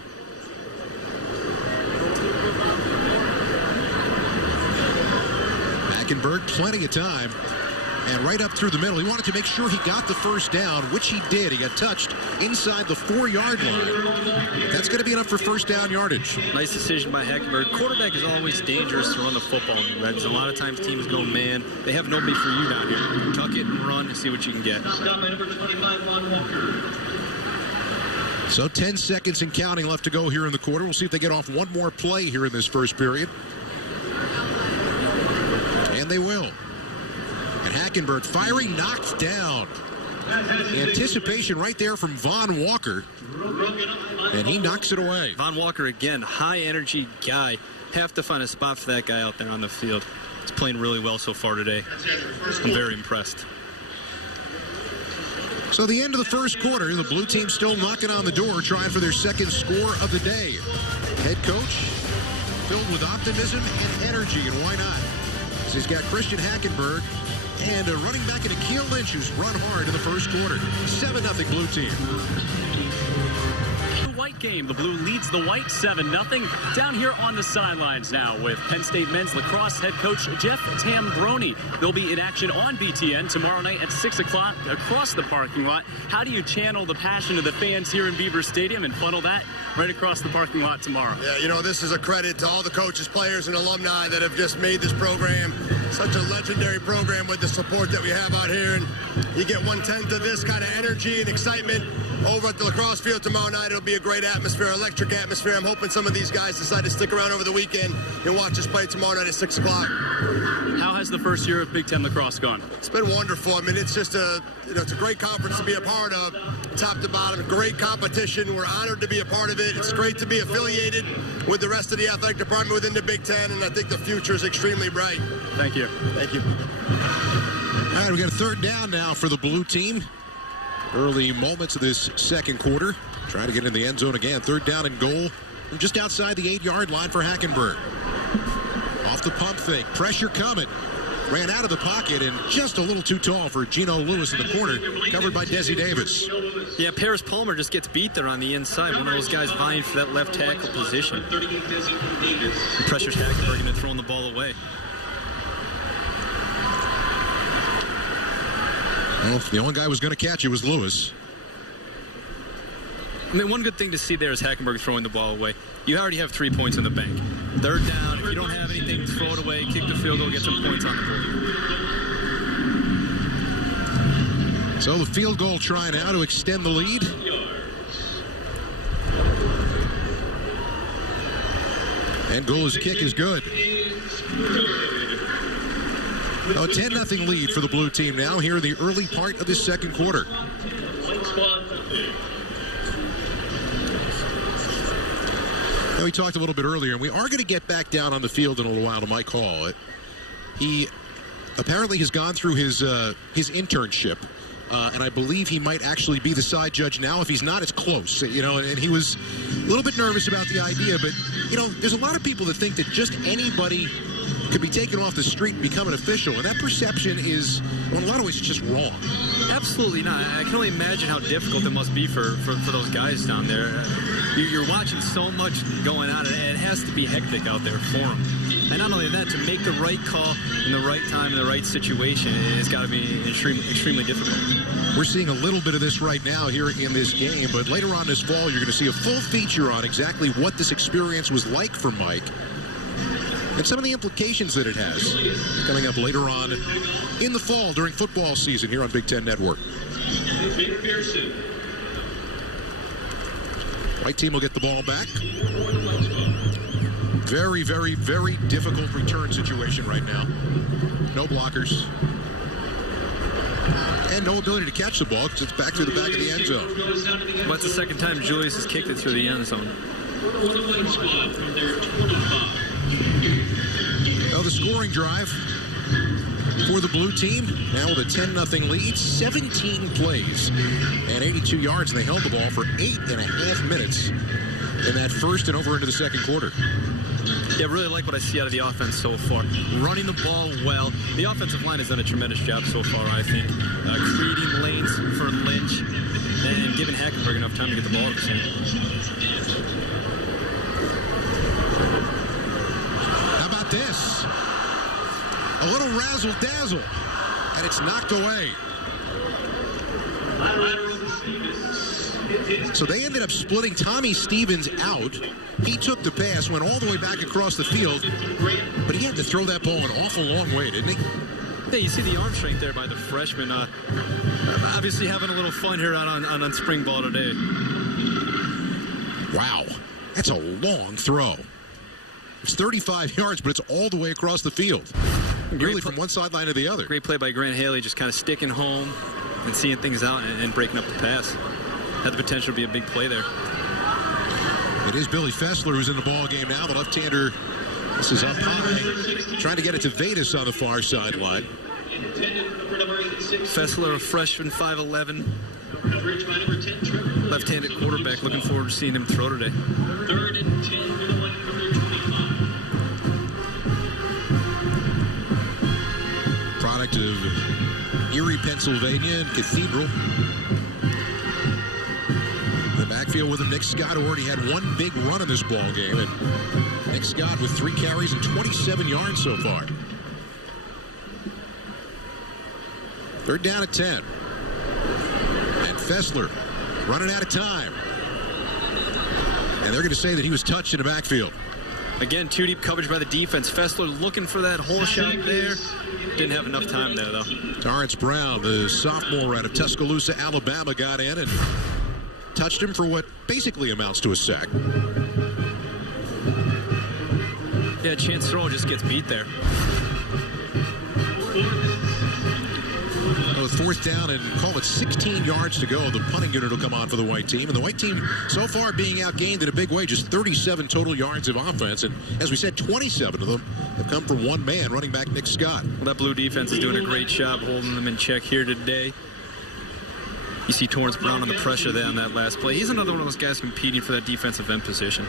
Hackenberg, plenty of time. And right up through the middle, he wanted to make sure he got the first down, which he did. He got touched inside the 4-yard line. That's going to be enough for first down yardage. Nice decision by Hackenberg. Quarterback is always dangerous to run the football in the Reds. A lot of times teams go man. They have nobody for you down here. Tuck it and run and see what you can get. So 10 seconds and counting left to go here in the quarter. We'll see if they get off one more play here in this first period. And they will. And Hackenberg firing, knocked down. Anticipation right there from Von Walker. And he knocks it away. Von Walker, again, high energy guy. Have to find a spot for that guy out there on the field. He's playing really well so far today. I'm very impressed. So the end of the first quarter, the blue team still knocking on the door, trying for their second score of the day. Head coach filled with optimism and energy, and why not? So he's got Christian Hackenberg and a running back in Akeel Lynch, who's run hard in the first quarter. 7-0 blue team. White game. The blue leads the white 7-0. Down here on the sidelines now with Penn State men's lacrosse head coach Jeff Tambroni. They'll be in action on BTN tomorrow night at 6 o'clock across the parking lot. How do you channel the passion of the fans here in Beaver Stadium and funnel that right across the parking lot tomorrow? Yeah, you know, this is a credit to all the coaches, players, and alumni that have just made this program such a legendary program with the support that we have out here. And you get 1/10 of this kind of energy and excitement over at the lacrosse field tomorrow night. It'll be a great atmosphere, electric atmosphere. I'm hoping some of these guys decide to stick around over the weekend and watch us play tomorrow night at 6 o'clock. How has the first year of Big Ten lacrosse gone? It's been wonderful. I mean, it's just it's a great conference to be a part of, top to bottom. Great competition. We're honored to be a part of it. It's great to be affiliated with the rest of the athletic department within the Big Ten, and I think the future is extremely bright. Thank you. Thank you. All right, we got a third down now for the blue team. Early moments of this second quarter. Trying to get in the end zone again. Third down and goal. Just outside the 8-yard line for Hackenberg. Off the pump fake. Pressure coming. Ran out of the pocket and just a little too tall for Geno Lewis in the corner. Covered by Desi Davis. Yeah, Paris Palmer just gets beat there on the inside. One of those guys vying for that left tackle position. And pressures Hackenberg into throwing the ball away. Well, the only guy who was going to catch it was Lewis. I mean, one good thing to see there is Hackenberg throwing the ball away. You already have 3 points in the bank. Third down, if you don't have anything, throw it away, kick the field goal, get some points on the board. So the field goal try now to extend the lead. And Goal's kick is good. A 10-0 lead for the blue team now here in the early part of this second quarter. Now, we talked a little bit earlier, and we are going to get back down on the field in a little while to Mike Hall. He apparently has gone through his internship, and I believe he might actually be the side judge now. If he's not, it's close, you know, and he was a little bit nervous about the idea, but, you know, there's a lot of people that think that just anybody could be taken off the street and become an official, and that perception is, well, in a lot of ways, it's just wrong. Absolutely not. I can only imagine how difficult it must be for those guys down there. You're watching so much going on, and it has to be hectic out there for them. And not only that, to make the right call in the right time, in the right situation, it's got to be extremely difficult. We're seeing a little bit of this right now here in this game, but later on this fall, you're going to see a full feature on exactly what this experience was like for Mike and some of the implications that it has coming up later on in the fall during football season here on Big Ten Network. White team will get the ball back. Very, very, very difficult return situation right now. No blockers. And no ability to catch the ball because it's back through the back of the end zone. Well, that's the second time Julius has kicked it through the end zone. Well, the scoring drive for the blue team, now with a 10-0 lead, 17 plays and 82 yards, and they held the ball for 8.5 minutes in that first and over into the second quarter. Yeah, I really like what I see out of the offense so far. Running the ball well. The offensive line has done a tremendous job so far, I think. Creating lanes for Lynch and giving Hackenberg enough time to get the ball up the center. How about this? A little razzle-dazzle, and it's knocked away. So they ended up splitting Tommy Stevens out. He took the pass, went all the way back across the field, but he had to throw that ball an awful long way, didn't he? Yeah, you see the arm strength there by the freshman. Obviously having a little fun here on spring ball today. Wow, that's a long throw. It's 35 yards, but it's all the way across the field. Really from one sideline to the other. Great play by Grant Haley, just kind of sticking home and seeing things out and breaking up the pass. Had the potential to be a big play there. It is Billy Fessler who's in the ball game now. The left-hander, this is up high, trying to get it to Vedas on the far sideline. Fessler, a freshman, 5'11", left-handed quarterback. Looking forward to seeing him throw today. 3rd and 10 for the White number 25. Product of Erie, Pennsylvania, and Cathedral. The backfield with him, Nick Scott, who already had one big run in this ball game. And Nick Scott with 3 carries and 27 yards so far. 3rd down at 10. And Fessler running out of time. And they're going to say that he was touched in the backfield. Again, 2 deep coverage by the defense. Fessler looking for that hole shot there. Didn't have enough time there, though. Torrance Brown, the sophomore out of Tuscaloosa, Alabama, got in and touched him for what basically amounts to a sack. Yeah, Chance Stroll just gets beat there. Well, 4th down and call it 16 yards to go. The punting unit will come on for the white team. And the white team so far being outgained in a big way, just 37 total yards of offense. And as we said, 27 of them have come from one man, running back Nick Scott. Well, that blue defense is doing a great job holding them in check here today. You see Torrance Brown on the pressure there on that last play. He's another one of those guys competing for that defensive end position.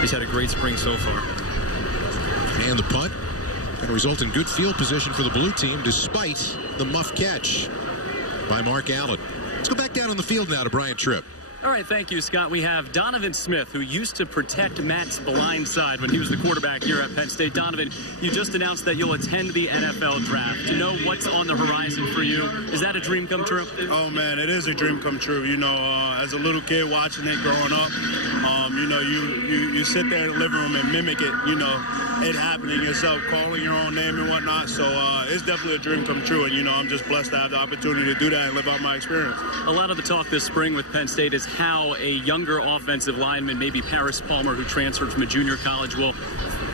He's had a great spring so far. And the punt going to result in good field position for the blue team despite the muff catch by Mark Allen. Let's go back down on the field now to Brian Tripp. All right, thank you, Scott. We have Donovan Smith, who used to protect Matt's blind side when he was the quarterback here at Penn State. Donovan, you just announced that you'll attend the NFL draft. Do you know what's on the horizon for you? Is that a dream come true? Oh, man, it is a dream come true. You know, as a little kid watching it growing up, you know, you sit there in the living room and mimic it, you know, it happening yourself, calling your own name and whatnot. So it's definitely a dream come true. And, you know, I'm just blessed to have the opportunity to do that and live out my experience. A lot of the talk this spring with Penn State is how a younger offensive lineman, maybe Paris Palmer, who transferred from a junior college, will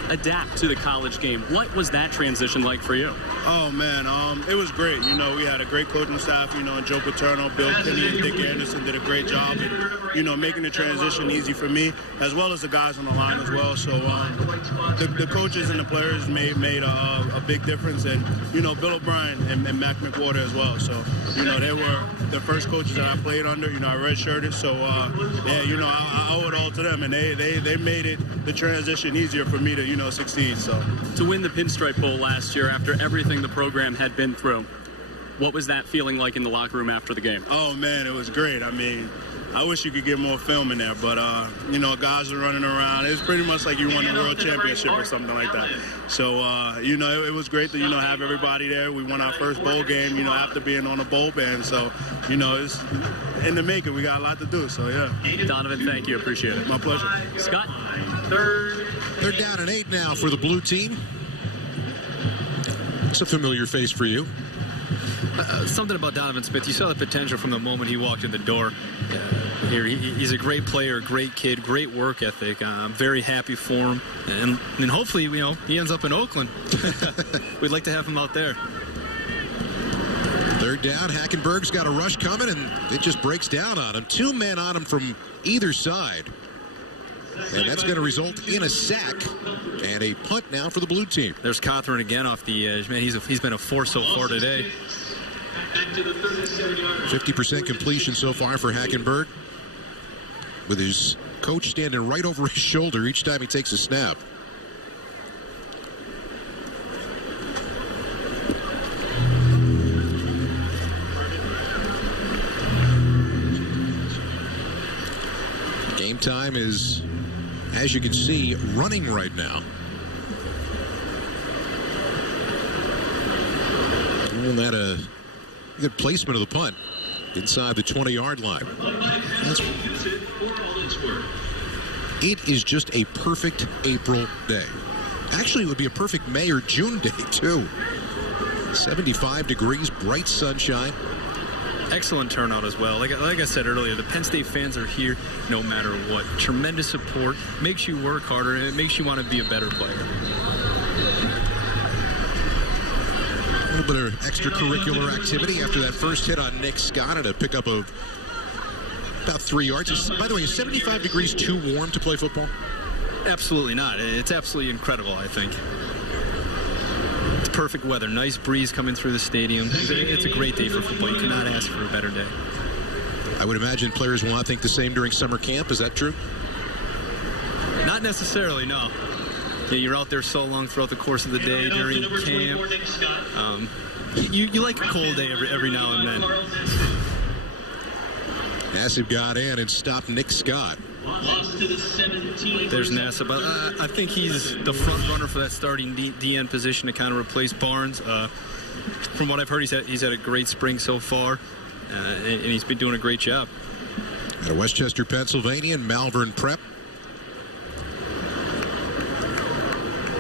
adapt to the college game. What was that transition like for you? Oh, man, it was great. You know, we had a great coaching staff, you know, and Joe Paterno, Bill Kinney, and Dick Anderson did a great job in, you know, making the transition easy for me, as well as the guys on the line as well. So the coaches and the players made a big difference, and, you know, Bill O'Brien and Mac McWhorter as well. So, you know, they were the first coaches that I played under. You know, I redshirted, so, yeah, you know, I owe it all to them, and they made it, the transition easier for me to, you know, succeed. So to win the Pinstripe Bowl last year after everything the program had been through, What was that feeling like in the locker room after the game? Oh, man, it was great. I mean, I wish you could get more film in there, but, you know, guys are running around. It's pretty much like you won the world championship or something like that. So, you know, it was great to, you know, have everybody there. We won our first bowl game, you know, after being on a bowl band. So, you know, it's in the making. We got a lot to do, so, yeah. Donovan, thank you. Appreciate it. My pleasure. Scott? They're down and 8 now for the blue team. It's a familiar face for you. Something about Donovan Smith. You saw the potential from the moment he walked in the door. Here, he's a great player, great kid, great work ethic. I'm very happy for him, and hopefully, you know, he ends up in Oakland. We'd like to have him out there. Third down. Hackenberg's got a rush coming, and it just breaks down on him. 2 men on him from either side, and that's going to result in a sack and a punt now for the blue team. There's Cothran again off the edge. Man, he's been a force so far today. 50% completion so far for Hackenberg, with his coach standing right over his shoulder each time he takes a snap. Game time is, as you can see, running right now. And that a good placement of the punt inside the 20-yard line. It is just a perfect April day. Actually, it would be a perfect May or June day, too. 75 degrees, bright sunshine. Excellent turnout as well. Like I said earlier, the Penn State fans are here no matter what. Tremendous support. Makes you work harder, and it makes you want to be a better player. A little bit of extracurricular activity after that first hit on Nick Scott at a pickup of about 3 yards. By the way, is 75 degrees too warm to play football? Absolutely not. It's absolutely incredible, I think. It's perfect weather. Nice breeze coming through the stadium. It's a great day for football. You cannot ask for a better day. I would imagine players will not think the same during summer camp. Is that true? Not necessarily, no. Yeah, you're out there so long throughout the course of the day during camp. You like a cold day every now and then. Nassib got in and stopped Nick Scott. There's Nassib. I think he's the front runner for that starting DN position to kind of replace Barnes. From what I've heard, he's had a great spring so far, and he's been doing a great job. Out of Westchester, Pennsylvania, and Malvern Prep.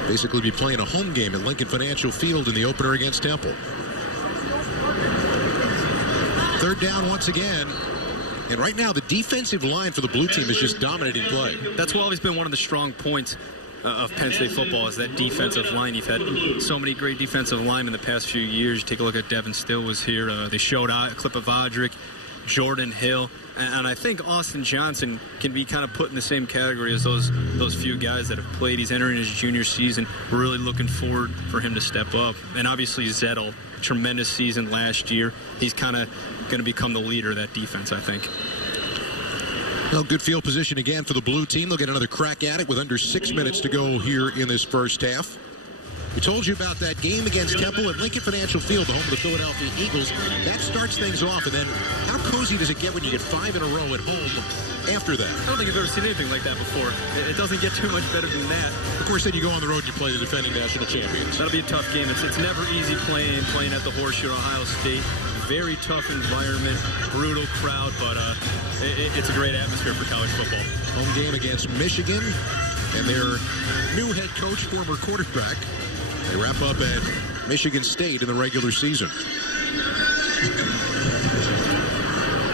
Basically be playing a home game at Lincoln Financial Field in the opener against Temple. Third down once again. And right now, the defensive line for the blue team is just dominating play. That's always been one of the strong points of Penn State football, is that defensive line. You've had so many great defensive line in the past few years. You take a look at Devin Still was here. They showed a clip of Audric, Jordan Hill, and I think Austin Johnson can be kind of put in the same category as those few guys that have played. He's entering his junior season. We're really looking forward for him to step up. And obviously Zettel, tremendous season last year. He's kind of going to become the leader of that defense, I think. Well, good field position again for the blue team. They'll get another crack at it with under 6 minutes to go here in this first half. We told you about that game against Temple at Lincoln Financial Field, the home of the Philadelphia Eagles. That starts things off, and then how cozy does it get when you get 5 in a row at home after that? I don't think I've ever seen anything like that before. It doesn't get too much better than that. Of course, then you go on the road and you play the defending national champions. That'll be a tough game. It's never easy playing at the Horseshoe, Ohio State. Very tough environment, brutal crowd, but it's a great atmosphere for college football. Home game against Michigan, and their new head coach, former quarterback. They wrap up at Michigan State in the regular season.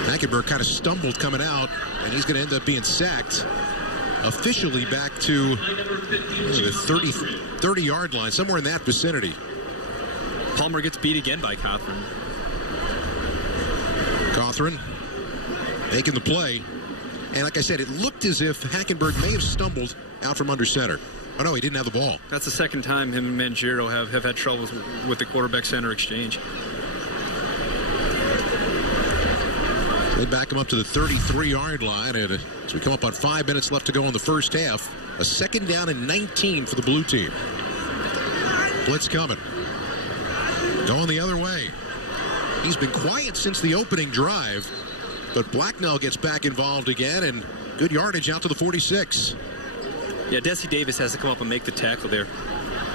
Hackenberg kind of stumbled coming out, and he's going to end up being sacked. Officially back to the 30-yard line, somewhere in that vicinity. Palmer gets beat again by Cothran. Cothran making the play. And like I said, it looked as if Hackenberg may have stumbled out from under center. Oh, no, he didn't have the ball. That's the second time him and Mangiero have had troubles with the quarterback-center exchange. They back him up to the 33-yard line, and as we come up on 5 minutes left to go in the first half, a second down and 19 for the blue team. Blitz coming. Going the other way. He's been quiet since the opening drive, but Blacknell gets back involved again, and good yardage out to the 46. Yeah, Desi Davis has to come up and make the tackle there.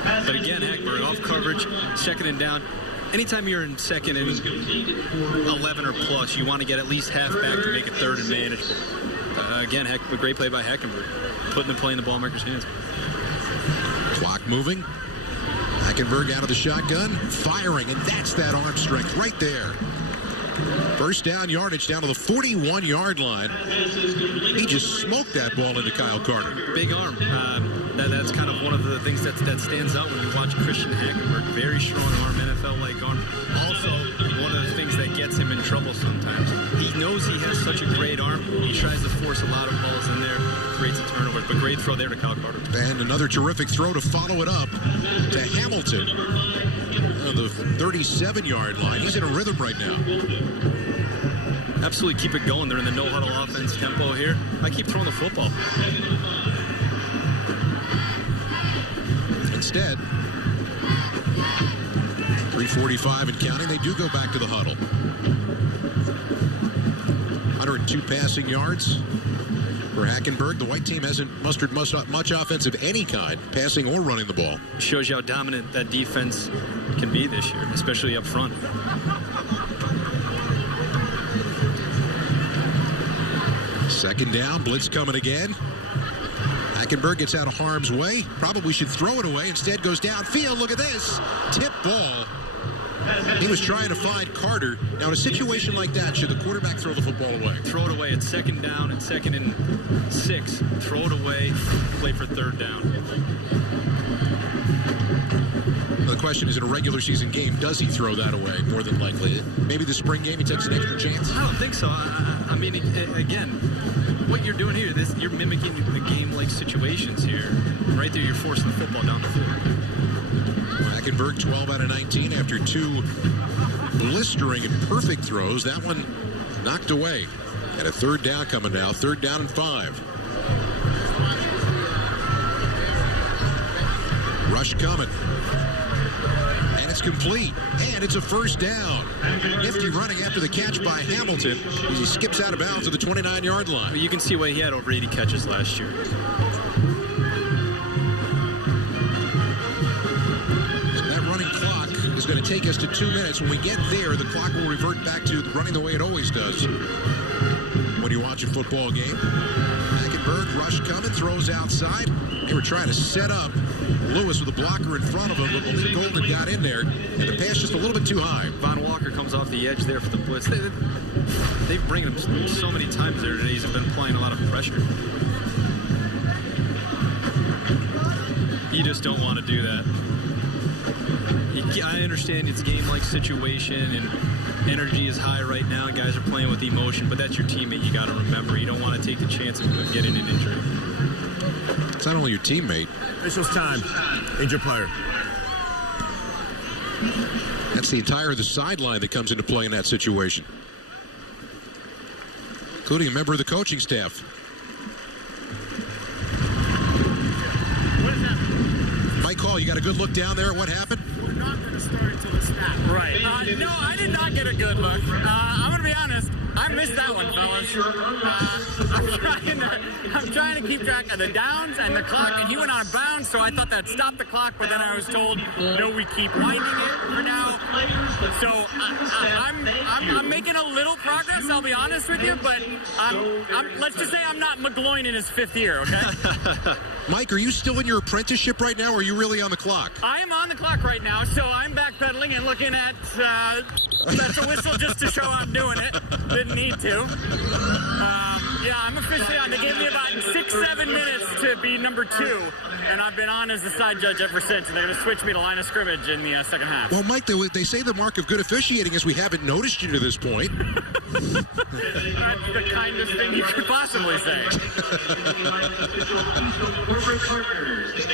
But again, Hackberg off coverage, second and down. Anytime you're in second and 11 or plus, you want to get at least half back to make it third and manageable. Again, a great play by Hackenberg, putting the play in the ball maker's hands. Clock moving. Hackenberg out of the shotgun, firing, and that's that arm strength right there. First down yardage down to the 41-yard line. He just smoked that ball into Kyle Carter. Big arm. That's kind of one of the things that stands out when you watch Christian Hackenberg. Very strong arm, NFL-like arm. Also, one of the things that gets him in trouble sometimes. He knows he has such a great arm. He tries to force a lot of balls in there, creates a turnover. But great throw there to Kyle Carter. And another terrific throw to follow it up to Hamilton. The 37-yard line. He's in a rhythm right now. Absolutely keep it going. They're in the no-huddle offense tempo here. I keep throwing the football. Instead, 3:45 and counting. They do go back to the huddle. 102 passing yards for Hackenberg. The white team hasn't mustered much offense of any kind, passing or running the ball. Shows you how dominant that defense can be this year, especially up front. Second down, blitz coming again. Hackenberg gets out of harm's way. Probably should throw it away. Instead goes downfield. Look at this. Tip ball. He was trying to find Carter. Now, in a situation like that, should the quarterback throw the football away? Throw it away. It's second down and second and 6. Throw it away. Play for third down. The question is, in a regular season game, does he throw that away? More than likely. Maybe the spring game, he takes an extra chance? I don't think so. I mean, again, what you're doing here, you're mimicking the game-like situations here. Right there, you're forcing the football down the field. Hackenberg, 12 out of 19 after 2 blistering and perfect throws. That one knocked away. And a third down coming now. Third down and 5. Rush coming. And it's complete. And it's a first down. Nifty running after the catch by Hamilton as he skips out of bounds at the 29-yard line. You can see why he had over 80 catches last year. So that running clock is going to take us to 2 minutes. When we get there, the clock will revert back to running the way it always does when you watch a football game. Hackenberg, rush coming, throws outside. They were trying to set up Lewis with a blocker in front of him, but Malik Golden got in there, and the pass just a little bit too high. Von Walker comes off the edge there for the blitz. They've bringing him so many times there today. He's been applying a lot of pressure. You just don't want to do that. I understand it's a game-like situation, and energy is high right now, and guys are playing with emotion, but that's your teammate. You got to remember, you don't want to take the chance of getting an injury. It's not only your teammate. Officials time. Injured player. That's the entire of the sideline that comes into play in that situation, including a member of the coaching staff. What is that? Mike Hall, you got a good look down there at what happened? We're not going to start until the snap. Right. No, I did not get a good look. I'm going to be honest. I missed that one, fellas. I'm trying to keep track of the downs and the clock, and he went on a bounce, so I thought that stopped the clock, but then I was told, no, we keep winding it for now. So I'm making a little progress, I'll be honest with you, but let's just say I'm not McGloin in his 5th year, okay? Mike, are you still in your apprenticeship right now, or are you really on the clock? I'm on the clock right now, so I'm backpedaling and looking at that's a whistle just to show I'm doing it. Didn't need to. Yeah, I'm officially on. They gave me about 6-7 minutes to be number 2, and I've been on as the side judge ever since, and they're going to switch me to line of scrimmage in the second half. Well, Mike, they say the mark of good officiating is we haven't noticed you to this point. That's the kindest thing you could possibly say.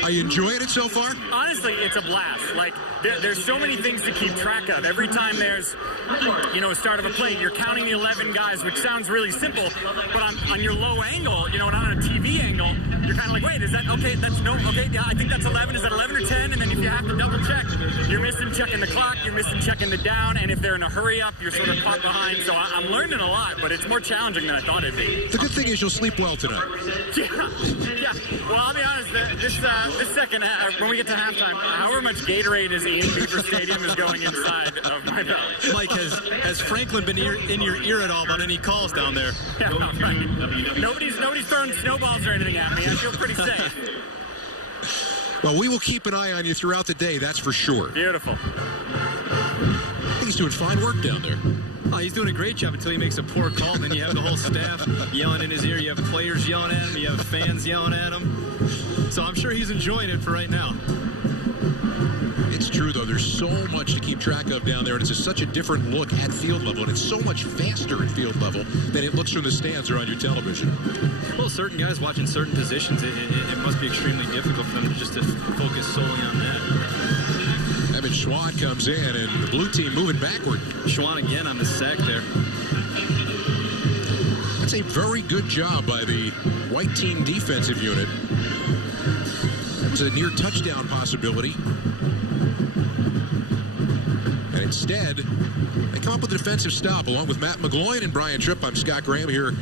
Are you enjoying it so far? Honestly, it's a blast. Like, there's so many things to keep track of. Every time there's, a start of a play, you're counting the 11 guys, which sounds really simple, but I'm on your low angle, you know, not on a TV angle, you're kind of like, wait, is that okay? That's no, okay, yeah, I think that's 11. Is that 11 or 10? And then if you have to double check, you're missing checking the clock, you're missing checking the down, and if they're in a hurry up, you're sort of caught behind. So I'm learning a lot, but it's more challenging than I thought it'd be. The good thing is you'll sleep well tonight. Yeah. Well, I'll be honest, this second half, when we get to halftime, however much Gatorade is in Beaver Stadium is going inside of my belly. Mike, has Franklin been in your ear at all about any calls down there? Yeah, right. Nobody's throwing snowballs or anything at me. I feel pretty safe. Well, we will keep an eye on you throughout the day, that's for sure. Beautiful. I think he's doing fine work down there. Oh, he's doing a great job until he makes a poor call. Then you have the whole staff yelling in his ear. You have players yelling at him. You have fans yelling at him. So I'm sure he's enjoying it for right now. It's true, though. There's so much to keep track of down there, and it's such a different look at field level, and it's so much faster at field level than it looks from the stands or on your television. Well, certain guys watching certain positions, it must be extremely difficult for them just to focus solely on that. Evan Schwad comes in, and the blue team moving backward. Schwad again on the sack there. That's a very good job by the white team defensive unit. That was a near touchdown possibility. And instead, they come up with a defensive stop along with Matt McGloin and Brian Tripp. I'm Scott Graham here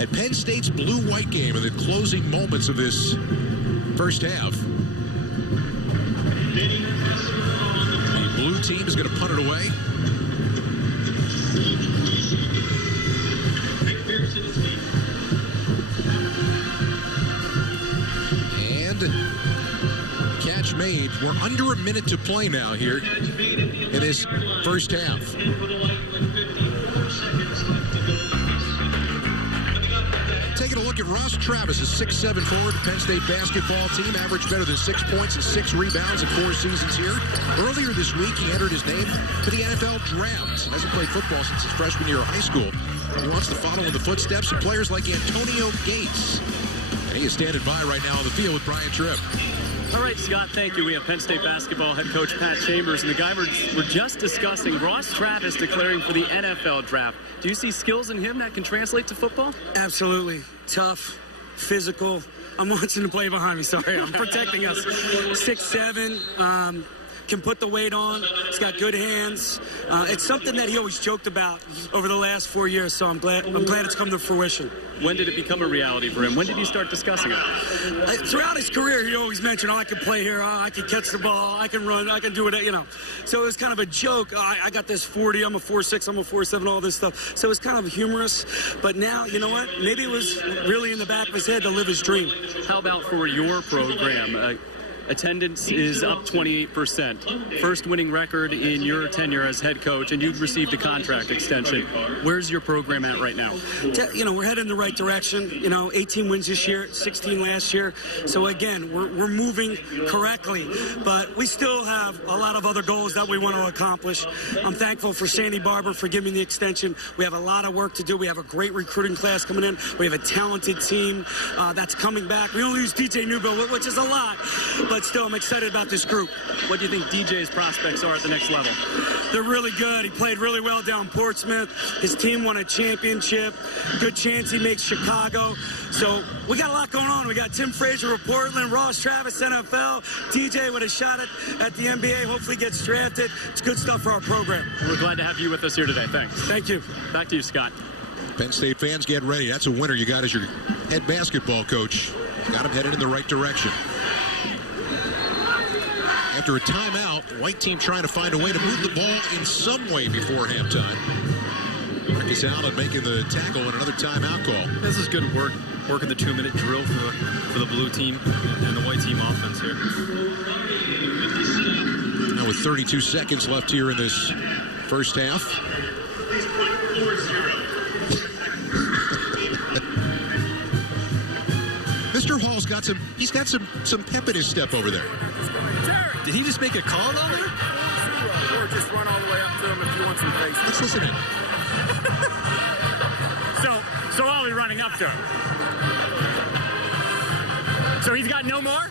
at Penn State's blue-white game in the closing moments of this first half. The blue team is going to punt it away. Catch made. We're under a minute to play now here in this first half. Taking a look at Ross Travis, a 6'7" forward, Penn State basketball team, averaged better than 6 points and 6 rebounds in 4 seasons here. Earlier this week, he entered his name to the NFL draft. Hasn't played football since his freshman year of high school. He wants to follow in the footsteps of players like Antonio Gates. And he is standing by right now on the field with Brian Tripp. All right, Scott, thank you. We have Penn State basketball head coach Pat Chambers, and the guy we're just discussing, Ross Travis, declaring for the NFL draft. Do you see skills in him that can translate to football? Absolutely. Tough, physical. I'm watching the play behind me. Sorry, I'm protecting us. 6'7", can put the weight on. He's got good hands. It's something that he always joked about over the last 4 years, so I'm glad it's come to fruition. When did it become a reality for him? When did you start discussing it? Throughout his career, he always mentioned, I can play here, I can catch the ball, I can run, I can do it, you know. So it was kind of a joke. I got this 40, I'm a 4'6", I'm a 4'7", all this stuff. So it was kind of humorous. But now, you know what? Maybe it was really in the back of his head to live his dream. How about for your program? Attendance is up 28%. First winning record in your tenure as head coach, and you've received a contract extension. Where's your program at right now? You know, we're heading in the right direction. You know, 18 wins this year, 16 last year. So, again, we're moving correctly. But we still have a lot of other goals that we want to accomplish. I'm thankful for Sandy Barber for giving me the extension. We have a lot of work to do. We have a great recruiting class coming in. We have a talented team that's coming back. We only lose DJ Newbill, which is a lot. But still, I'm excited about this group. What do you think DJ's prospects are at the next level? They're really good. He played really well down Portsmouth. His team won a championship. Good chance he makes Chicago. So we got a lot going on. We got Tim Frazier of Portland, Ross Travis, NFL, DJ with a shot at the NBA. Hopefully gets drafted. It's good stuff for our program. We're glad to have you with us here today. Thanks. Thank you. Back to you, Scott. Penn State fans, get ready. That's a winner you got as your head basketball coach. Got him headed in the right direction. After a timeout, white team trying to find a way to move the ball in some way before halftime. Marcus Allen making the tackle and another timeout call. This is good work, working the 2-minute drill for the blue team and the white team offense here. Now with 32 seconds left here in this first half. Mr. Hall's got some pep in his step over there. Did he just make a call, though? Or just run all the way up to him if you want some face. Let's listen in. So I'll be running up to him. So he's got no more? He's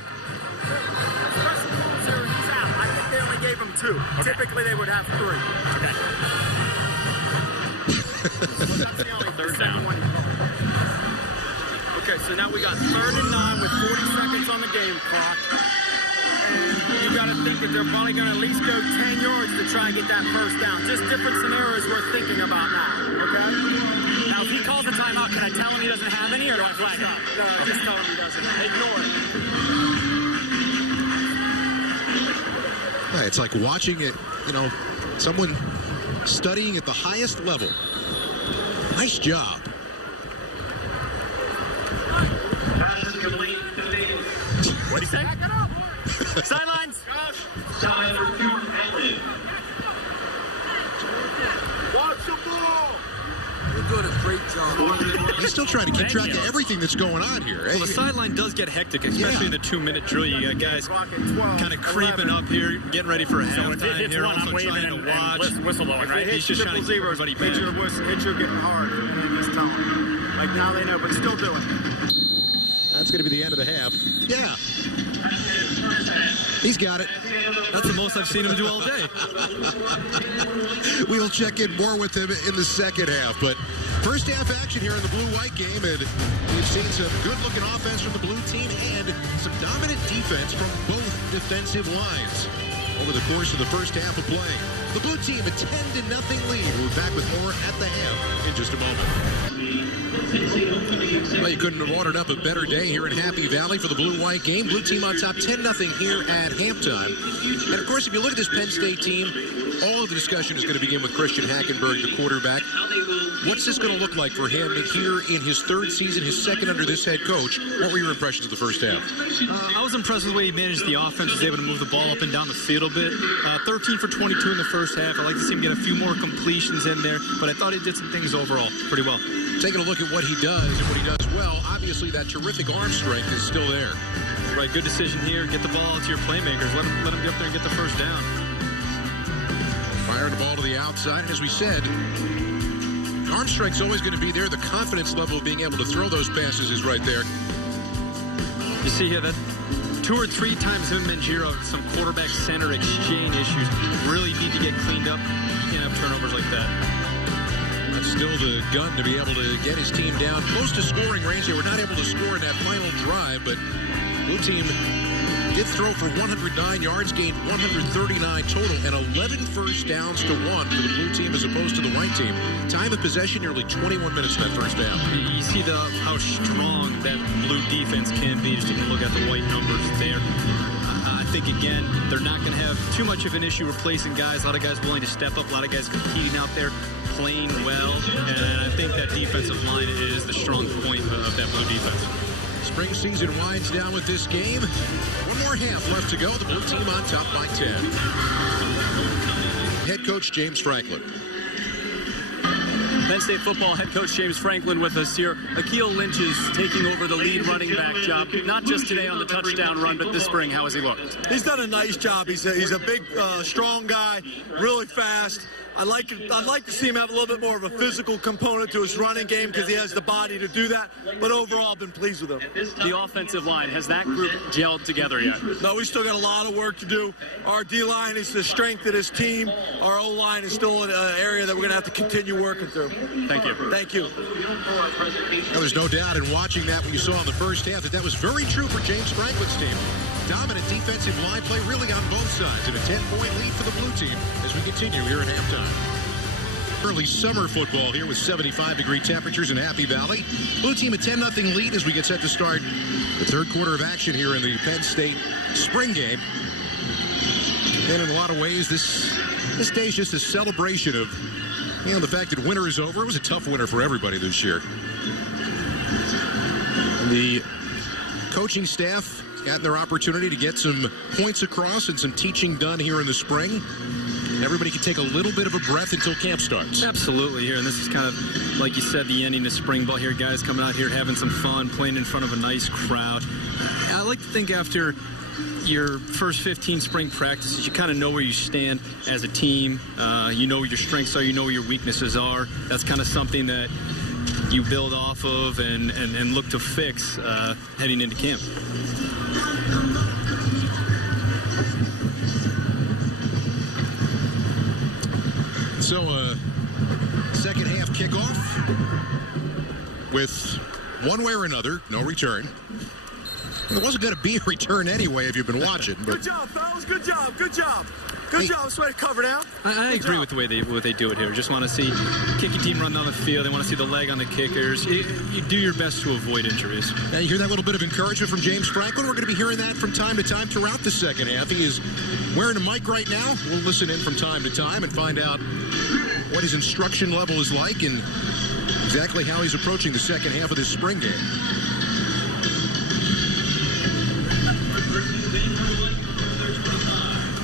out. I think they only gave him 2. Okay. Typically, they would have 3. Okay. Third down. Okay, so now we got 3rd and 9 with 40 seconds on the game clock. And you got to think that they're probably going to at least go 10 yards to try and get that first down. Just different scenarios we're thinking about now, okay? Now, if he calls a timeout, can I tell him he doesn't have any, or do I flag him? No, just tell him he doesn't. Ignore it. It's like watching it, someone studying at the highest level. Nice job. What'd he say? Sidelines. Watch the ball. You're doing a great job. He's still trying to keep track of everything that's going on here. Well, the sideline does get hectic, especially in the 2-minute drill. You got guys kind of creeping up here, getting ready for a halftime here, also trying to watch. Whistle blowing, right? He's just trying to keep everybody back. Hit your getting hard, and then just tell them. Like now they know, but still do it. That's going to be the end of the half. Yeah. He's got it. That's the most I've seen him do all day. We'll check in more with him in the second half. But first half action here in the blue-white game, and we've seen some good-looking offense from the blue team and some dominant defense from both defensive lines over the course of the first half of play. The blue team a 10-0 lead. We'll be back with more at the half in just a moment. Well, you couldn't have ordered up a better day here in Happy Valley for the blue-white game. Blue team on top 10-0 here at halftime. And, of course, if you look at this Penn State team, all of the discussion is going to begin with Christian Hackenberg, the quarterback. What's this going to look like for him here in his 3rd season, his 2nd under this head coach? What were your impressions of the first half? I was impressed with the way he managed the offense. He was able to move the ball up and down the field a bit. 13 for 22 in the first half. I'd like to see him get a few more completions in there, but I thought he did some things overall pretty well. Taking a look at what he does and what he does well, obviously that terrific arm strength is still there. Right, good decision here. Get the ball out to your playmakers. Let them get up there and get the first down. Firing the ball to the outside. And as we said, arm strength's always going to be there. The confidence level of being able to throw those passes is right there. You see here that 2 or 3 times him and Mangiero, some quarterback-center exchange issues, really need to get cleaned up. You can't have turnovers like that. That's still the gun to be able to get his team down close to scoring range. They were not able to score in that final drive, but blue team did throw for 109 yards, gained 139 total, and 11 first downs to 1 for the blue team as opposed to the white team. Time of possession, nearly 21 minutes in that first down. You see how strong that blue defense can be. Just taking a look at the white numbers there. I think, again, they're not going to have too much of an issue replacing guys. A lot of guys willing to step up, a lot of guys competing out there, playing well, and I think that defensive line is the strong point of that blue defense. Spring season winds down with this game. One more half left to go. The blue team on top by 10. Head coach James Franklin. Penn State football head coach James Franklin with us here. Akil Lynch is taking over the lead running back job, not just today on the touchdown run, but this spring. How has he looked? He's done a nice job. He's a big, strong guy, really fast. I'd like to see him have a little bit more of a physical component to his running game because he has the body to do that. But overall, I've been pleased with him. The offensive line, has that group gelled together yet? No, we still got a lot of work to do. Our D-line is the strength of this team. Our O-line is still an area that we're going to have to continue working through. Thank you. Thank you. Now, there's no doubt in watching that when you saw in the first half that was very true for James Franklin's team. Dominant defensive line play really on both sides, and a 10-point lead for the blue team as we continue here at halftime. Early summer football here with 75-degree temperatures in Happy Valley. Blue team a 10-0 lead as we get set to start the third quarter of action here in the Penn State spring game. And in a lot of ways, this day is just a celebration of the fact that winter is over. It was a tough winter for everybody this year. And the coaching staff got their opportunity to get some points across and some teaching done here in the spring. Everybody can take a little bit of a breath until camp starts. Absolutely here, and this is kind of, like you said, the ending of spring ball here. Guys coming out here having some fun, playing in front of a nice crowd. I like to think after your first 15 spring practices, you kind of know where you stand as a team. You know where your strengths are, you know where your weaknesses are. That's kind of something that you build off of and look to fix heading into camp. Second half kickoff with one way or another, no return. It wasn't going to be a return anyway if you've been watching. But good job, fellas. Good job. Good job. Good job. That's way to cover now. I agree with the way they do it here. Just want to see kicking team run down the field. They want to see the leg on the kickers. You do your best to avoid injuries. Now you hear that little bit of encouragement from James Franklin. We're going to be hearing that from time to time throughout the second half. He is wearing a mic right now. We'll listen in from time to time and find out what his instruction level is like and exactly how he's approaching the second half of this spring game.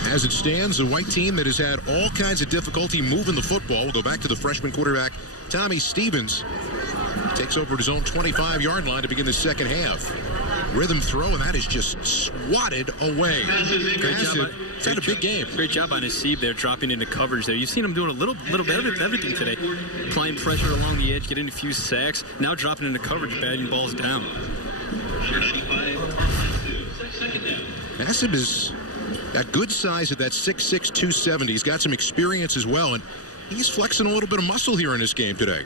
As it stands, a white team that has had all kinds of difficulty moving the football. We'll go back to the freshman quarterback, Tommy Stevens. Takes over at his own 25-yard line to begin the second half. Rhythm throw, and that is just swatted away. Great job. It's had a big game. Great job on Hasib there, dropping into coverage there. You've seen him doing a little bit of everything today. Applying pressure along the edge, getting a few sacks. Now dropping into coverage, batting balls down. Hasib is a good size at that 6'6", 270. He's got some experience as well, and he's flexing a little bit of muscle here in this game today.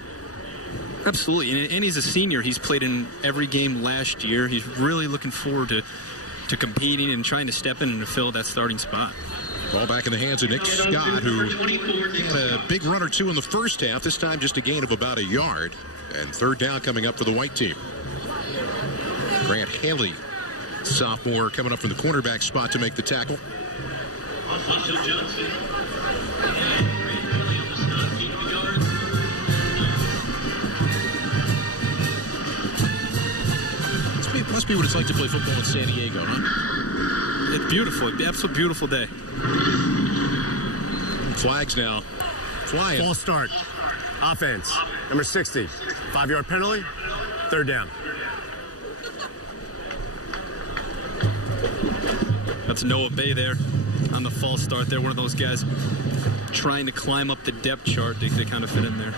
Absolutely, and he's a senior. He's played in every game last year. He's really looking forward to competing and trying to step in and fill that starting spot. Ball back in the hands of Nick Scott, who had a big run or two in the first half, this time just a gain of about a yard. And third down coming up for the white team. Grant Haley, sophomore, coming up from the cornerback spot to make the tackle. Must be what it's like to play football in San Diego, huh? It's beautiful. Absolute beautiful day. Flags now. Flying. False start. Offense. Number 60. 5-yard penalty. Third down. That's Noah Bay there on the false start there. One of those guys trying to climb up the depth chart. They kind of fit in there.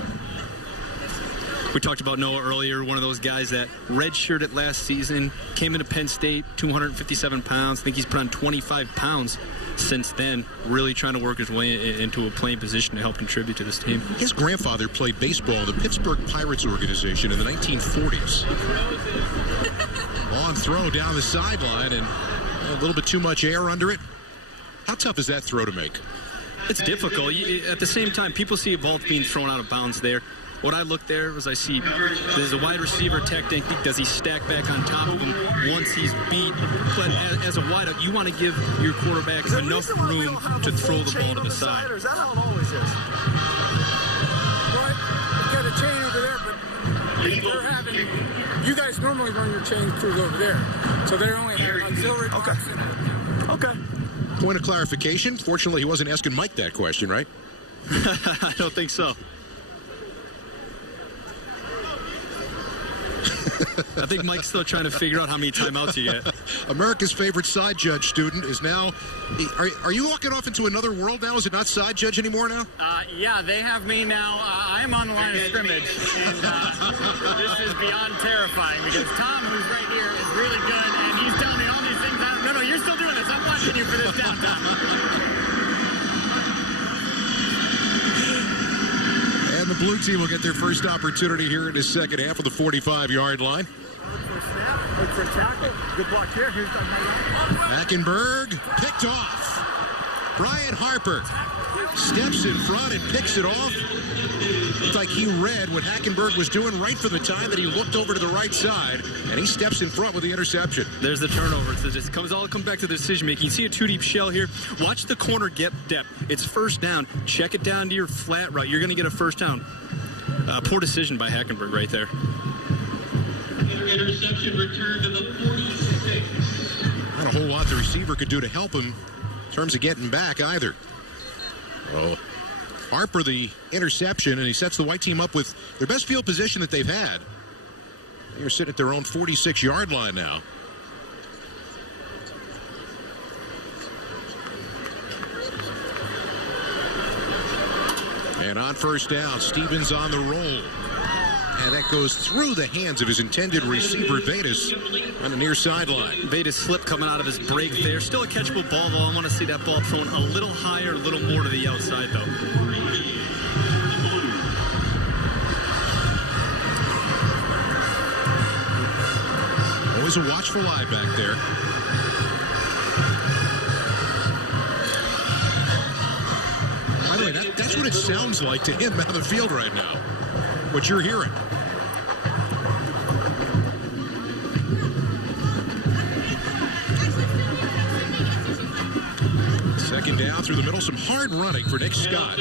We talked about Noah earlier, one of those guys that redshirted last season, came into Penn State, 257 pounds. I think he's put on 25 pounds since then, really trying to work his way into a playing position to help contribute to this team. His grandfather played baseball in the Pittsburgh Pirates organization in the 1940s. Long throw down the sideline and a little bit too much air under it. How tough is that throw to make? It's difficult. At the same time, people see a ball being thrown out of bounds there. What I look there was I see there's a wide receiver technique. Does he stack back on top of him once he's beat? But as a wideout, you want to give your quarterback enough room to throw the ball to the side. Is that how it always is? Well, you got a chain over there, but they're having. You guys normally run your chain crews over there, so they're only auxiliary. Okay. Point of clarification. Fortunately, he wasn't asking Mike that question, right? I don't think so. I think Mike's still trying to figure out how many timeouts you get. America's favorite side judge student is now. Are you walking off into another world now? Is it not side judge anymore now? Yeah, they have me now. I'm on the line of scrimmage, and this is beyond terrifying because Tom, who's right here, is really good, and he's telling me all these things. No, you're still doing this. I'm watching you for this down, Tom. And the blue team will get their first opportunity here in the second half of the 45-yard line. Look for a tackle. Good block here. Here's Hackenberg picked off. Brian Harper steps in front and picks it off. Looked like he read what Hackenberg was doing right from the time that he looked over to the right side, and he steps in front with the interception. There's the turnover. So it comes back to the decision making. You see a two-deep shell here. Watch the corner get depth. It's first down. Check it down to your flat route. You're going to get a first down. Poor decision by Hackenberg right there. Interception return to the 46. Not a whole lot the receiver could do to help him in terms of getting back either. Well, Harper the interception, and he sets the white team up with their best field position that they've had. They're sitting at their own 46-yard line now. And on first down, Stevens on the roll. And that goes through the hands of his intended receiver, Vedas, on the near sideline. Vedas slip coming out of his break there. Still a catchable ball, though. I want to see that ball thrown a little higher, a little more to the outside, though. There's a watchful eye back there. By the way, that's what it sounds like to him on the field right now. What you're hearing. Second down through the middle. Some hard running for Nick Scott.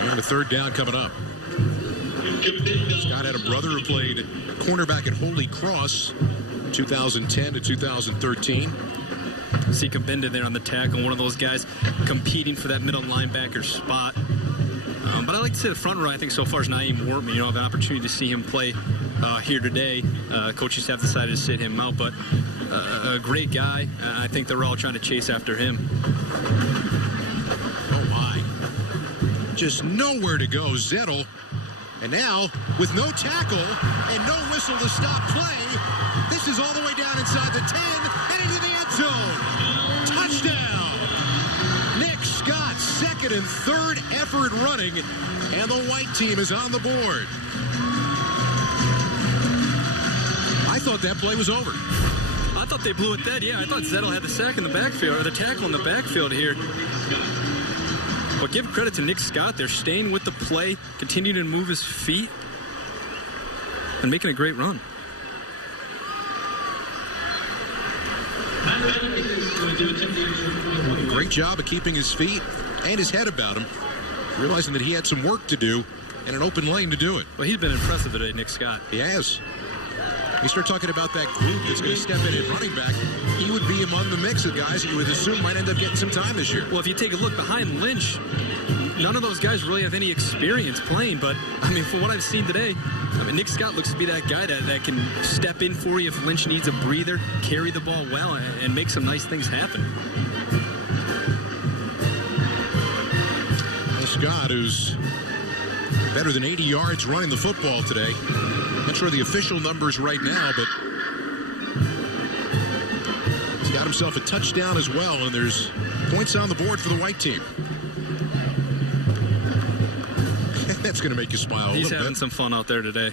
And a third down coming up. Scott had a brother who played cornerback at Holy Cross 2010 to 2013. See Kabinda there on the tackle, one of those guys competing for that middle linebacker spot. But I like to say the front row, I think so far is Naeem Wortman. You know, I have an opportunity to see him play here today. Coaching staff decided to sit him out, but a great guy. I think they're all trying to chase after him. Oh, my. Just nowhere to go. Zettel. And now, with no tackle and no whistle to stop play, this is all the way down inside the 10 and into the end zone. Touchdown! Nick Scott, second and third effort running, and the white team is on the board. I thought that play was over. I thought they blew it dead. Yeah, I thought Zettel had the sack in the backfield, or the tackle in the backfield here. But give credit to Nick Scott. They're staying with the play, continuing to move his feet, and making a great run. Great job of keeping his feet and his head about him, realizing that he had some work to do and an open lane to do it. Well, he's been impressive today, Nick Scott. He has. You start talking about that group that's going to step in at running back, he would be among the mix of guys you would assume might end up getting some time this year. Well, if you take a look behind Lynch, none of those guys really have any experience playing, but, I mean, for what I've seen today, Nick Scott looks to be that guy that can step in for you if Lynch needs a breather, carry the ball well, and make some nice things happen. Well, Scott, who's better than 80 yards running the football today. Not sure the official numbers right now, but he's got himself a touchdown as well, and there's points on the board for the white team. That's going to make you smile a little bit. He's having some fun out there today.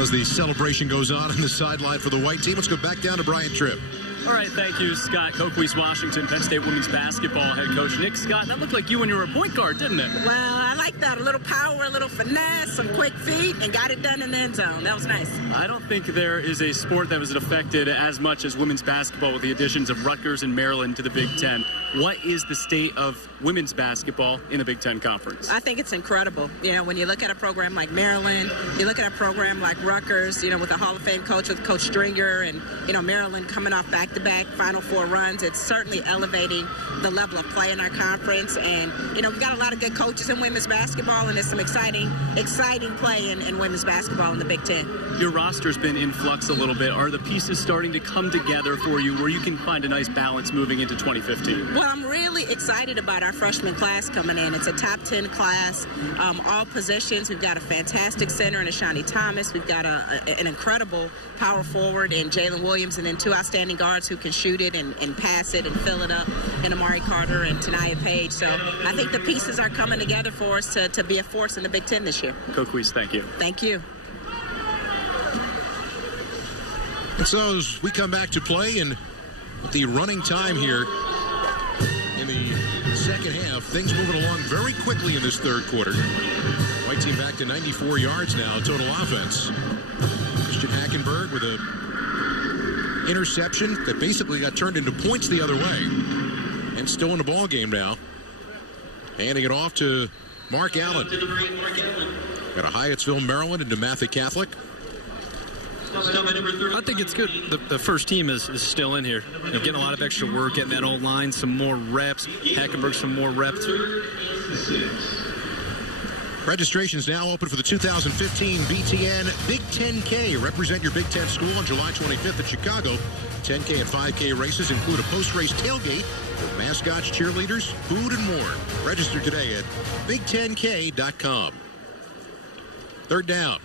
As the celebration goes on the sideline for the white team, let's go back down to Brian Tripp. All right, thank you, Scott. Coquise Washington, Penn State women's basketball head coach Nick Scott. That looked like you when you were a point guard, didn't it? Well, I like that. A little power, a little finesse, some quick feet, and got it done in the end zone. That was nice. I don't think there is a sport that was affected as much as women's basketball with the additions of Rutgers and Maryland to the Big Ten. What is the state of women's basketball in the Big Ten Conference? I think it's incredible. You know, when you look at a program like Maryland, you look at a program like Rutgers, you know, with a Hall of Fame coach with Coach Stringer, and, you know, Maryland coming off back-to-back Final Four runs, it's certainly elevating the level of play in our conference. And, you know, we've got a lot of good coaches in women's basketball, and there's some exciting play in women's basketball in the Big Ten. Your roster's been in flux a little bit. Are the pieces starting to come together for you where you can find a nice balance moving into 2015? Well, I'm really excited about our freshman class coming in. It's a top 10 class, all positions. We've got a fantastic center in Ashani Thomas. We've got an incredible power forward in Jalen Williams, and then two outstanding guards who can shoot it and pass it and fill it up in Amari Carter and Tanaya Page. So I think the pieces are coming together for us to be a force in the Big Ten this year. Coquise, thank you. Thank you. And so as we come back to play, and with the running time here in the second half, things moving along very quickly in this third quarter. White team back to 94 yards now, total offense. Christian Hackenberg with a interception that basically got turned into points the other way, and still in the ball game now. Handing it off to Mark Allen. Got a Hyattsville, Maryland, and DeMatha Catholic. I think it's good. The first team is still in here. You know, getting a lot of extra work, getting that old line, some more reps. Hackenberg, some more reps. Registration's now open for the 2015 BTN Big 10K. Represent your Big Ten school on July 25th in Chicago. 10K and 5K races include a post-race tailgate with mascots, cheerleaders, food, and more. Register today at big10k.com. Third down.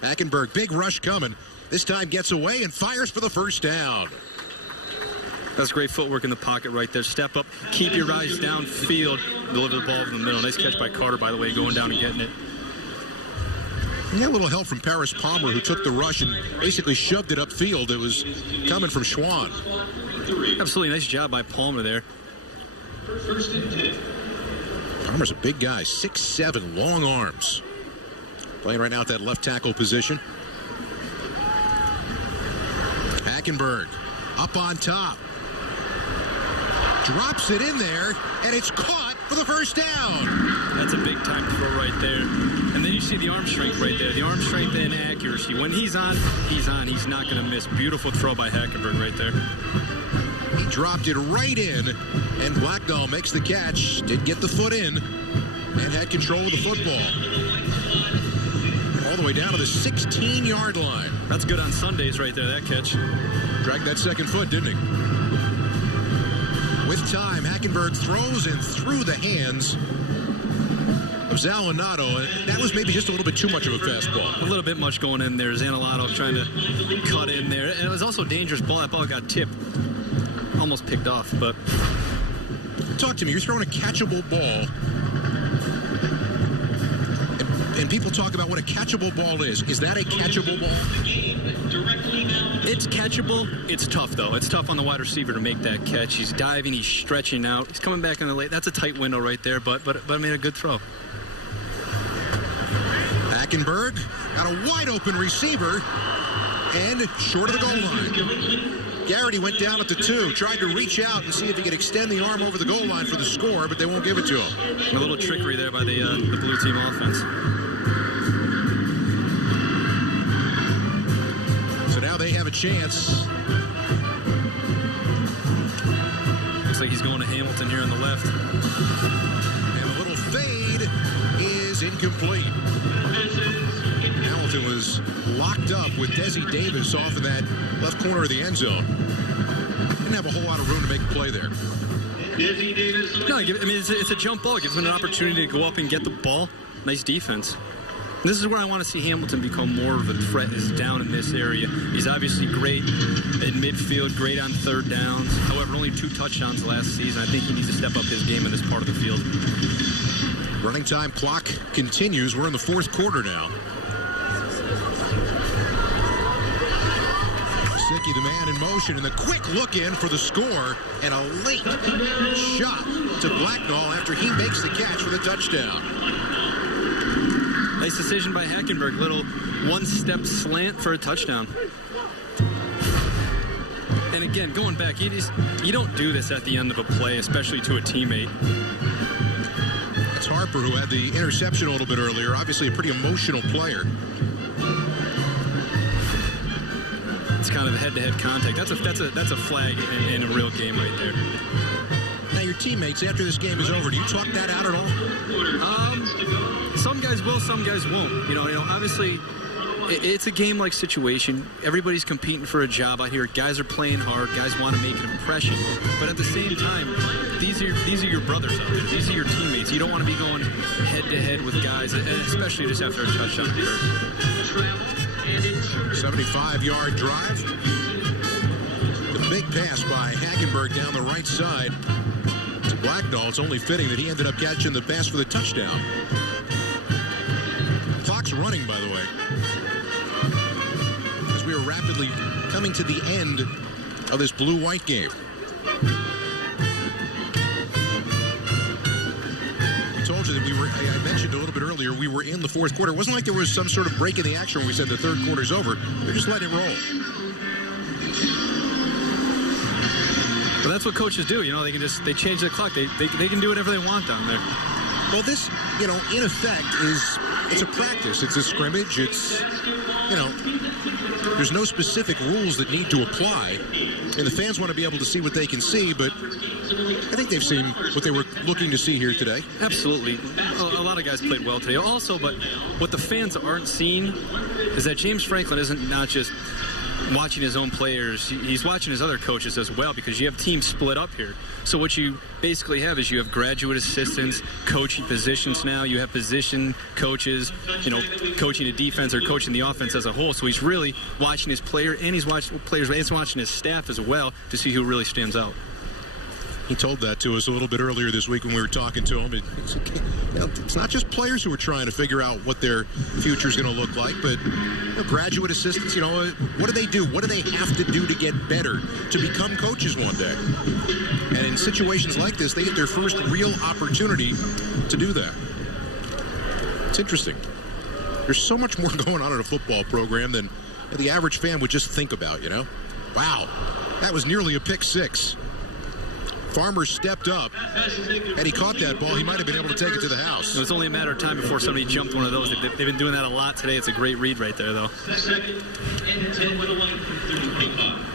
Hackenberg, big rush coming. This time gets away and fires for the first down. That's great footwork in the pocket right there. Step up, keep your eyes downfield, deliver the ball in the middle. Nice catch by Carter, by the way, going down and getting it. He had a little help from Paris Palmer, who took the rush and basically shoved it upfield. It was coming from Schwann. Absolutely nice job by Palmer there. Palmer's a big guy, 6'7", long arms. Playing right now at that left tackle position. Hackenberg up on top. Drops it in there, and it's caught for the first down. That's a big-time throw right there. And then you see the arm strength right there. The arm strength and accuracy. When he's on, he's on. He's not going to miss. Beautiful throw by Hackenberg right there. He dropped it right in, and Blacknall makes the catch. Did get the foot in, and had control of the football. All the way down to the 16-yard line. That's good on Sundays right there, that catch. Dragged that second foot, didn't he? With time, Hackenberg throws and through the hands of Zalinato. That was maybe just a little bit too much of a fastball. A little bit much going in there. Zalinato trying to cut in there. And it was also a dangerous ball. That ball got tipped. Almost picked off, but... Talk to me. You're throwing a catchable ball. And people talk about what a catchable ball is. Is that a catchable ball? It's catchable. It's tough, though. It's tough on the wide receiver to make that catch. He's diving. He's stretching out. He's coming back on the late. That's a tight window right there, but made a good throw. Hackenberg got a wide-open receiver and short of the goal line. Garrity went down at the 2, tried to reach out and see if he could extend the arm over the goal line for the score, but they won't give it to him. A little trickery there by the blue team offense. So now they have a chance. Looks like he's going to Hamilton here on the left. And a little fade is incomplete. Hamilton was locked up with Desi Davis off in that left corner of the end zone. Didn't have a whole lot of room to make a play there. No, I mean, it's a jump ball. It gives him an opportunity to go up and get the ball. Nice defense. This is where I want to see Hamilton become more of a threat, is down in this area. He's obviously great in midfield, great on third downs. However, only 2 touchdowns last season. I think he needs to step up his game in this part of the field. Running time clock continues. We're in the 4th quarter now. Sickie, the man in motion, and the quick look in for the score, and a late shot to Blacknall after he makes the catch for the touchdown. Nice decision by Hackenberg. Little one-step slant for a touchdown. And again, going back, you don't do this at the end of a play, especially to a teammate. That's Harper, who had the interception a little bit earlier. Obviously a pretty emotional player. It's kind of a head-to-head contact. That's a flag in a real game right there. Now, your teammates, after this game is over, do you talk that out at all? Some guys will, some guys won't. You know, obviously, it's a game-like situation. Everybody's competing for a job out here. Guys are playing hard. Guys want to make an impression. But at the same time, these are your brothers out there. These are your teammates. You don't want to be going head-to-head with guys, especially just after a touchdown. 75-yard drive. The big pass by Hackenberg down the right side to Blacknall. It's only fitting that he ended up catching the pass for the touchdown. Clock's running, by the way, as we are rapidly coming to the end of this blue-white game. We told you that I mentioned a little bit earlier, we were in the 4th quarter. It wasn't like there was some sort of break in the action when we said the 3rd quarter's over. They're just letting it roll. But that's what coaches do. You know, they change the clock. They can do whatever they want down there. Well, this, in effect, it's a practice. It's a scrimmage. It's, there's no specific rules that need to apply. And the fans want to be able to see what they can see, but I think they've seen what they were looking to see here today. Absolutely. A lot of guys played well today. Also, but what the fans aren't seeing is that James Franklin isn't not just watching his own players. He's watching his other coaches as well, because you have teams split up here. So what you basically have is you have graduate assistants coaching positions now. You have position coaches, coaching the defense or coaching the offense as a whole. So he's really watching his player, and he's watching players, and he's watching his staff as well to see who really stands out. He told that to us a little bit earlier this week when we were talking to him. It's not just players who are trying to figure out what their future is going to look like, but graduate assistants, what do they do? What do they have to do to get better, to become coaches one day? And in situations like this, they get their first real opportunity to do that. It's interesting. There's so much more going on in a football program than the average fan would just think about, Wow, that was nearly a pick six. Farmer stepped up, and he caught that ball. He might have been able to take it to the house. It was only a matter of time before somebody jumped one of those. They've been doing that a lot today. It's a great read right there, though. Second and 10 with a line from 35.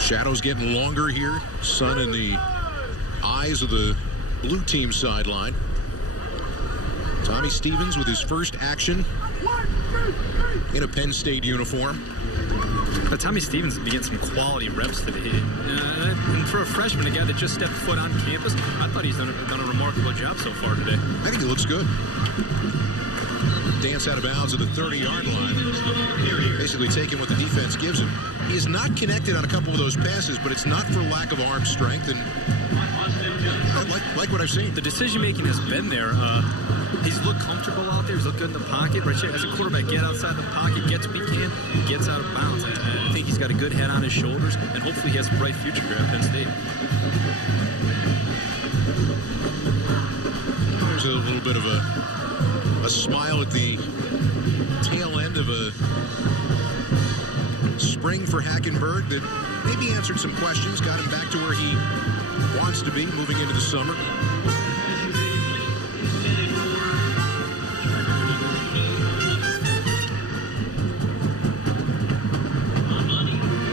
Shadows getting longer here. Sun in the eyes of the blue team sideline. Tommy Stevens with his first action in a Penn State uniform. But Tommy Stevens is getting some quality reps today. And for a freshman, a guy that just stepped foot on campus, I thought he's done a remarkable job so far today. I think he looks good. Dance out of bounds at the 30-yard line. Basically taking what the defense gives him. He is not connected on a couple of those passes, but it's not for lack of arm strength. And I like what I've seen. The decision-making has been there. He's looked comfortable out there. He's looked good in the pocket. As a quarterback, get outside the pocket, gets what he can, gets out of bounds. I think he's got a good head on his shoulders, and hopefully he has a bright future here at Penn State. There's a little bit of a smile at the tail end of a spring for Hackenberg that maybe answered some questions, got him back to where he wants to be moving into the summer.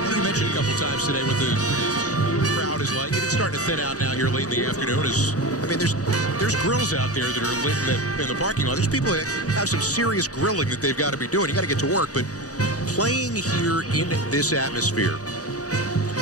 You mentioned a couple times today what the crowd is like. It's starting to thin out now here late in the afternoon. There's grills out there that are lit in the parking lot. There's people that have some serious grilling that they've got to be doing. You got to get to work, but playing here in this atmosphere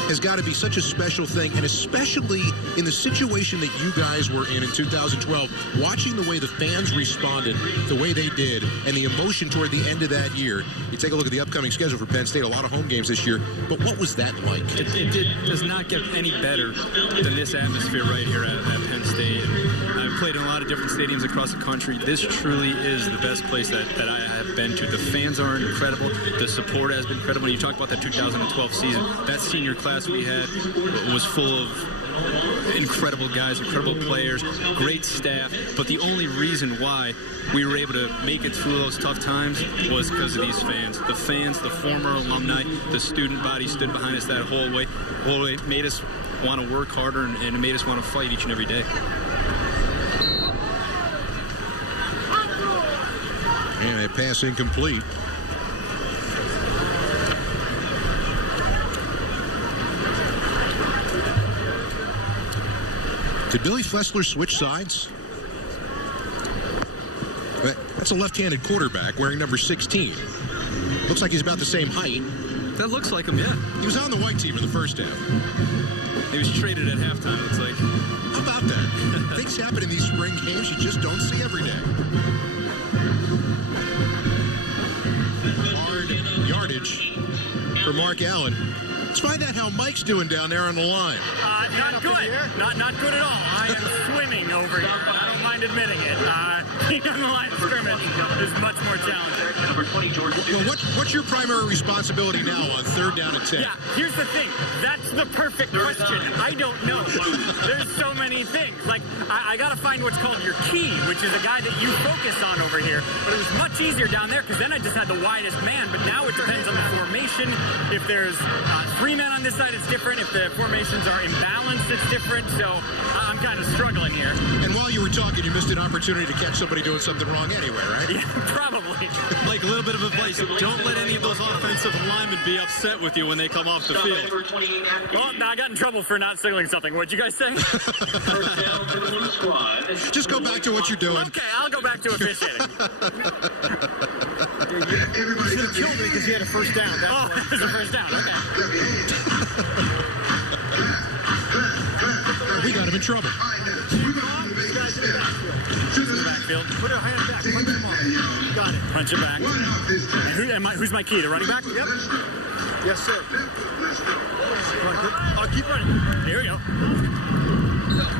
has got to be such a special thing, and especially in the situation that you guys were in 2012, watching the way the fans responded, the way they did, and the emotion toward the end of that year. You take a look at the upcoming schedule for Penn State, a lot of home games this year, but what was that like? It does not get any better than this atmosphere right here at Penn State. I've played in a lot of different stadiums across the country. This truly is the best place that I have been to. The fans are incredible. The support has been incredible. When you talk about that 2012 season, that senior class we had was full of incredible guys, incredible players, great staff. But the only reason why we were able to make it through those tough times was because of these fans. The fans, the former alumni, the student body stood behind us that whole way. Made us want to work harder, and it made us want to fight each and every day. And a pass incomplete. Did Billy Flessler switch sides? That's a left-handed quarterback wearing number 16. Looks like he's about the same height. That looks like him, yeah. He was on the white team in the first half. He was traded at halftime, it looks like. How about that? Things happen in these spring games you just don't see every day. Hard yardage for Mark Allen. Let's find out how Mike's doing down there on the line. Not good. Not good at all. I am swimming over here. I don't mind admitting it. Being on the line of scrimmage is much more challenging. Well, what's your primary responsibility now on 3rd down and 10? Yeah, here's the thing. That's the perfect question. I don't know. There's so many things. Like, I got to find what's called your key, which is a guy that you focus on over here. But it was much easier down there because then I just had the widest man. But now it depends on the formation. If there's 3 men on this side, it's different. If the formations are imbalanced, it's different. So I'm kind of struggling here. And while you were talking, you missed an opportunity to catch somebody doing something wrong anyway, right? Yeah, probably. Like a little bit of advice, don't let any of those offensive linemen be upset with you when they come off the field. Oh, no, I got in trouble for not signaling something. What'd you guys say? Just go back to what you're doing. Okay, I'll go back to officiating. You should have killed me because he had a first down. Oh, it was a first down. Okay. We got him in trouble. Backfield. Put a hand back. Punch him off. Got it. Punch it back. And who's my key? The running back? Yep. Yes, sir. I'll keep running. Here we go.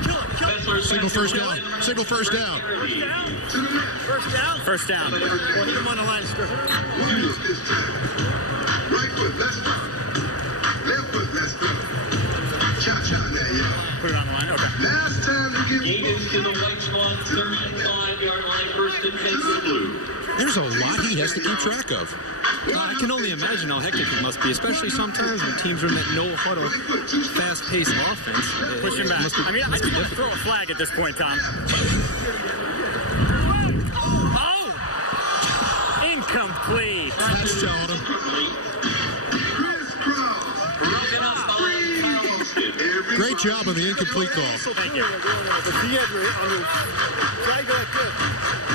Kill it. Kill it. Single first down. Single first down. First down. First down. Put him on the line of scrimmage. Right foot, left foot. Left foot, left foot. Cha-cha, there you go. Put it on the line. Okay. Last time to give Gaines to the white squad, 35-yard line, first and 10 for the blue. There's a lot he has to keep track of. I can only imagine how hectic it must be, especially sometimes when teams are in that no-huddle, fast-paced offense. Push him back. I mean, I just want to throw a flag at this point, Tom. Oh! Incomplete. That's telling him. Great job on the incomplete call. Thank you.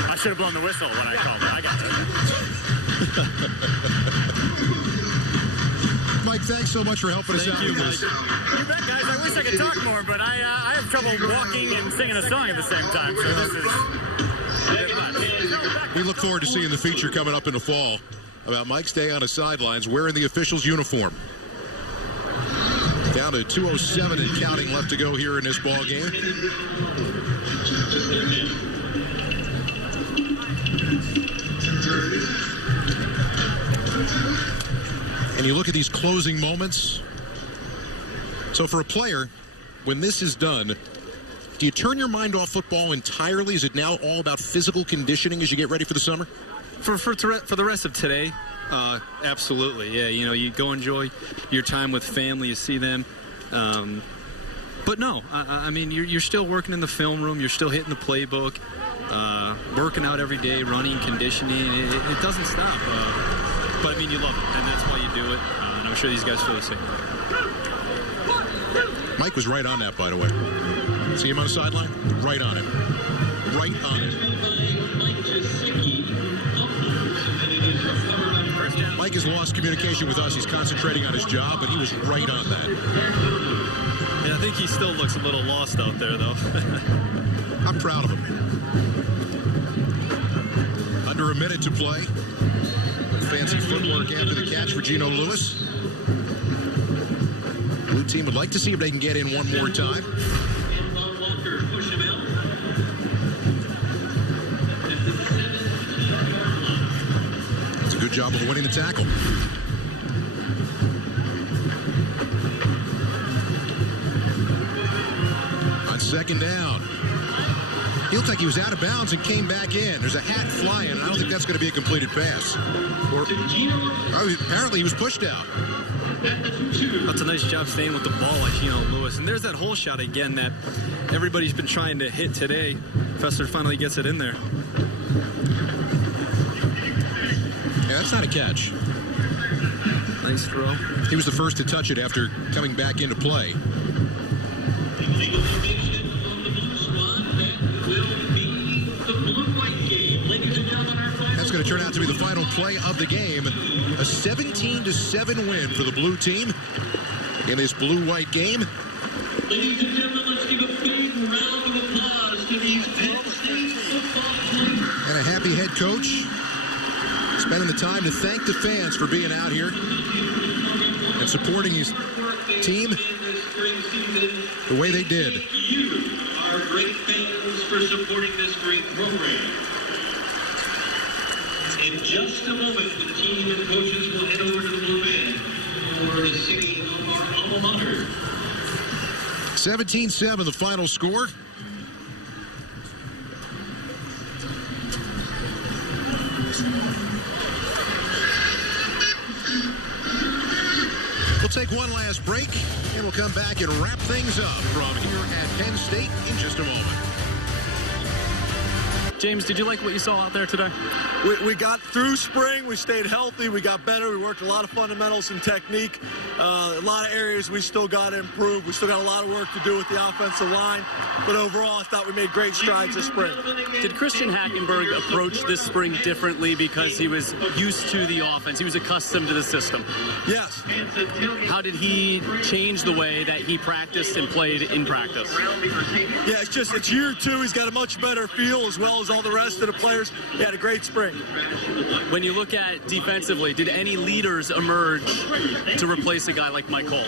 I should have blown the whistle when I called it. I got it. Mike, thanks so much for helping us out with this. You bet, guys. I wish I could talk more, but I have trouble walking and singing a song at the same time. So this is... We look forward to seeing the feature coming up in the fall about Mike's day on the sidelines wearing the official's uniform. Down to 2:07 and counting left to go here in this ball game. And you look at these closing moments. So for a player, when this is done, do you turn your mind off football entirely? Is it now all about physical conditioning as you get ready for the summer? For the rest of today, absolutely. Yeah, you know, you go enjoy your time with family, you see them. But no, I mean, you're still working in the film room. You're still hitting the playbook, working out every day, running, conditioning. It doesn't stop. But, I mean, you love it, and that's why you do it. And I'm sure these guys feel the same. Mike was right on that, by the way. See him on the sideline? Right on him. Right on him. Mike has lost communication with us. He's concentrating on his job, but he was right on that. Yeah, I think he still looks a little lost out there, though. I'm proud of him. Under a minute to play. Fancy footwork after the catch for Geno Lewis. Blue team would like to see if they can get in one more time. It's a good job of winning the tackle. On second down. He looked like he was out of bounds and came back in. There's a hat flying, and I don't think that's going to be a completed pass. Apparently he was pushed out. That's a nice job staying with the ball like Geno Lewis. And there's that hole shot again that everybody's been trying to hit today. Fester finally gets it in there. Yeah, that's not a catch. Nice throw. He was the first to touch it after coming back into play. That's going to turn out to be the final play of the game. A 17-7 win for the blue team in this blue-white game. Ladies and gentlemen, let's give a big round of applause to these Penn State football players. And a happy head coach spending the time to thank the fans for being out here and supporting his team the way they did. You are great fans for supporting this great program. In just a moment, the team and coaches will head over to the Blue Band for the singing of our alma mater. 17-7, the final score. We'll take one last break, and we'll come back and wrap things up from here at Penn State in just a moment. James, did you like what you saw out there today? We got through spring. We stayed healthy. We got better. We worked a lot of fundamentals and technique. A lot of areas we still got to improve. We still got a lot of work to do with the offensive line. But overall, I thought we made great strides this spring. Did Christian Hackenberg approach this spring differently because he was used to the offense? He was accustomed to the system. Yes. How did he change the way that he practiced and played in practice? Yeah, it's year 2. He's got a much better feel as well as all the rest of the players. He had a great spring. When you look at defensively, did any leaders emerge to replace a guy like Mike Holt?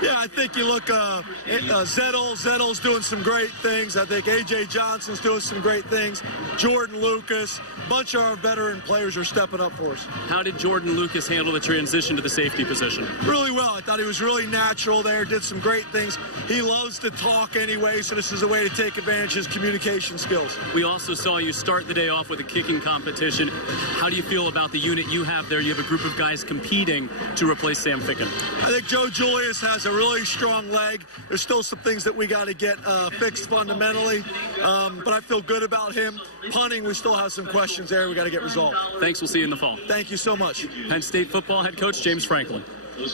Yeah, I think you look Zettle's doing some great things. I think A.J. Johnson's doing some great things. Jordan Lucas, a bunch of our veteran players are stepping up for us. How did Jordan Lucas handle the transition to the safety position? Really well. I thought he was really natural there, did some great things. He loves to talk anyway, so this is a way to take advantage of his communication skills. We also saw you start the day off with a kicking competition. How do you feel about the unit you have there? You have a group of guys competing to replace Sam Ficken. I think Joe Julius has a really strong leg. There's still some things that we got to get fixed fundamentally, but I feel good about him. Punting, we still have some questions there we got to get resolved. Thanks. We'll see you in the fall. Thank you so much. Penn State football head coach James Franklin.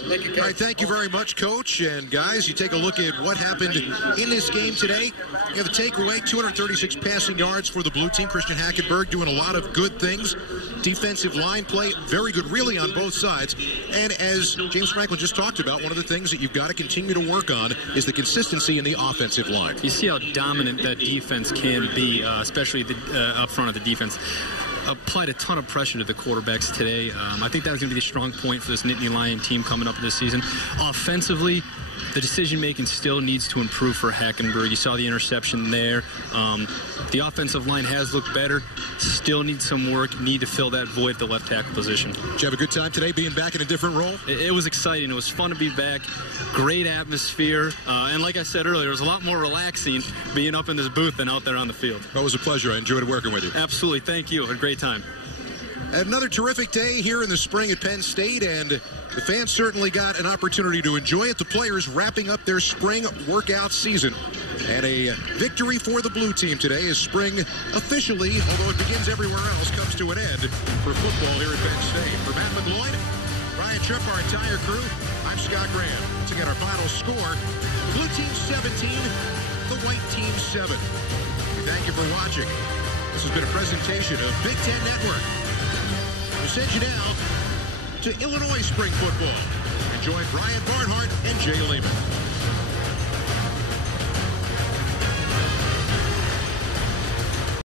Thank you, all right, thank you very much, Coach. And, guys, you take a look at what happened in this game today. You have the takeaway, 236 passing yards for the blue team. Christian Hackenberg doing a lot of good things. Defensive line play, very good, really, on both sides. And as James Franklin just talked about, one of the things that you've got to continue to work on is the consistency in the offensive line. You see how dominant that defense can be, especially up front of the defense. Applied a ton of pressure to the quarterbacks today. I think that was going to be the strong point for this Nittany Lion team coming up this season. Offensively, the decision-making still needs to improve for Hackenberg. You saw the interception there. The offensive line has looked better. Still needs some work. Need to fill that void at the left tackle position. Did you have a good time today being back in a different role? It was exciting. It was fun to be back. Great atmosphere. And like I said earlier, it was a lot more relaxing being up in this booth than out there on the field. Well, it was a pleasure. I enjoyed working with you. Absolutely. Thank you. Had a great time. Another terrific day here in the spring at Penn State, and the fans certainly got an opportunity to enjoy it. The players wrapping up their spring workout season. And a victory for the blue team today as spring officially, although it begins everywhere else, comes to an end for football here at Penn State. For Matt McLeod, Ryan Tripp, our entire crew, I'm Scott Graham. To get our final score, blue team 17, the white team 7. We thank you for watching. This has been a presentation of Big Ten Network. We'll send you now to Illinois spring football. And join Brian Barnhart and Jay Lehman.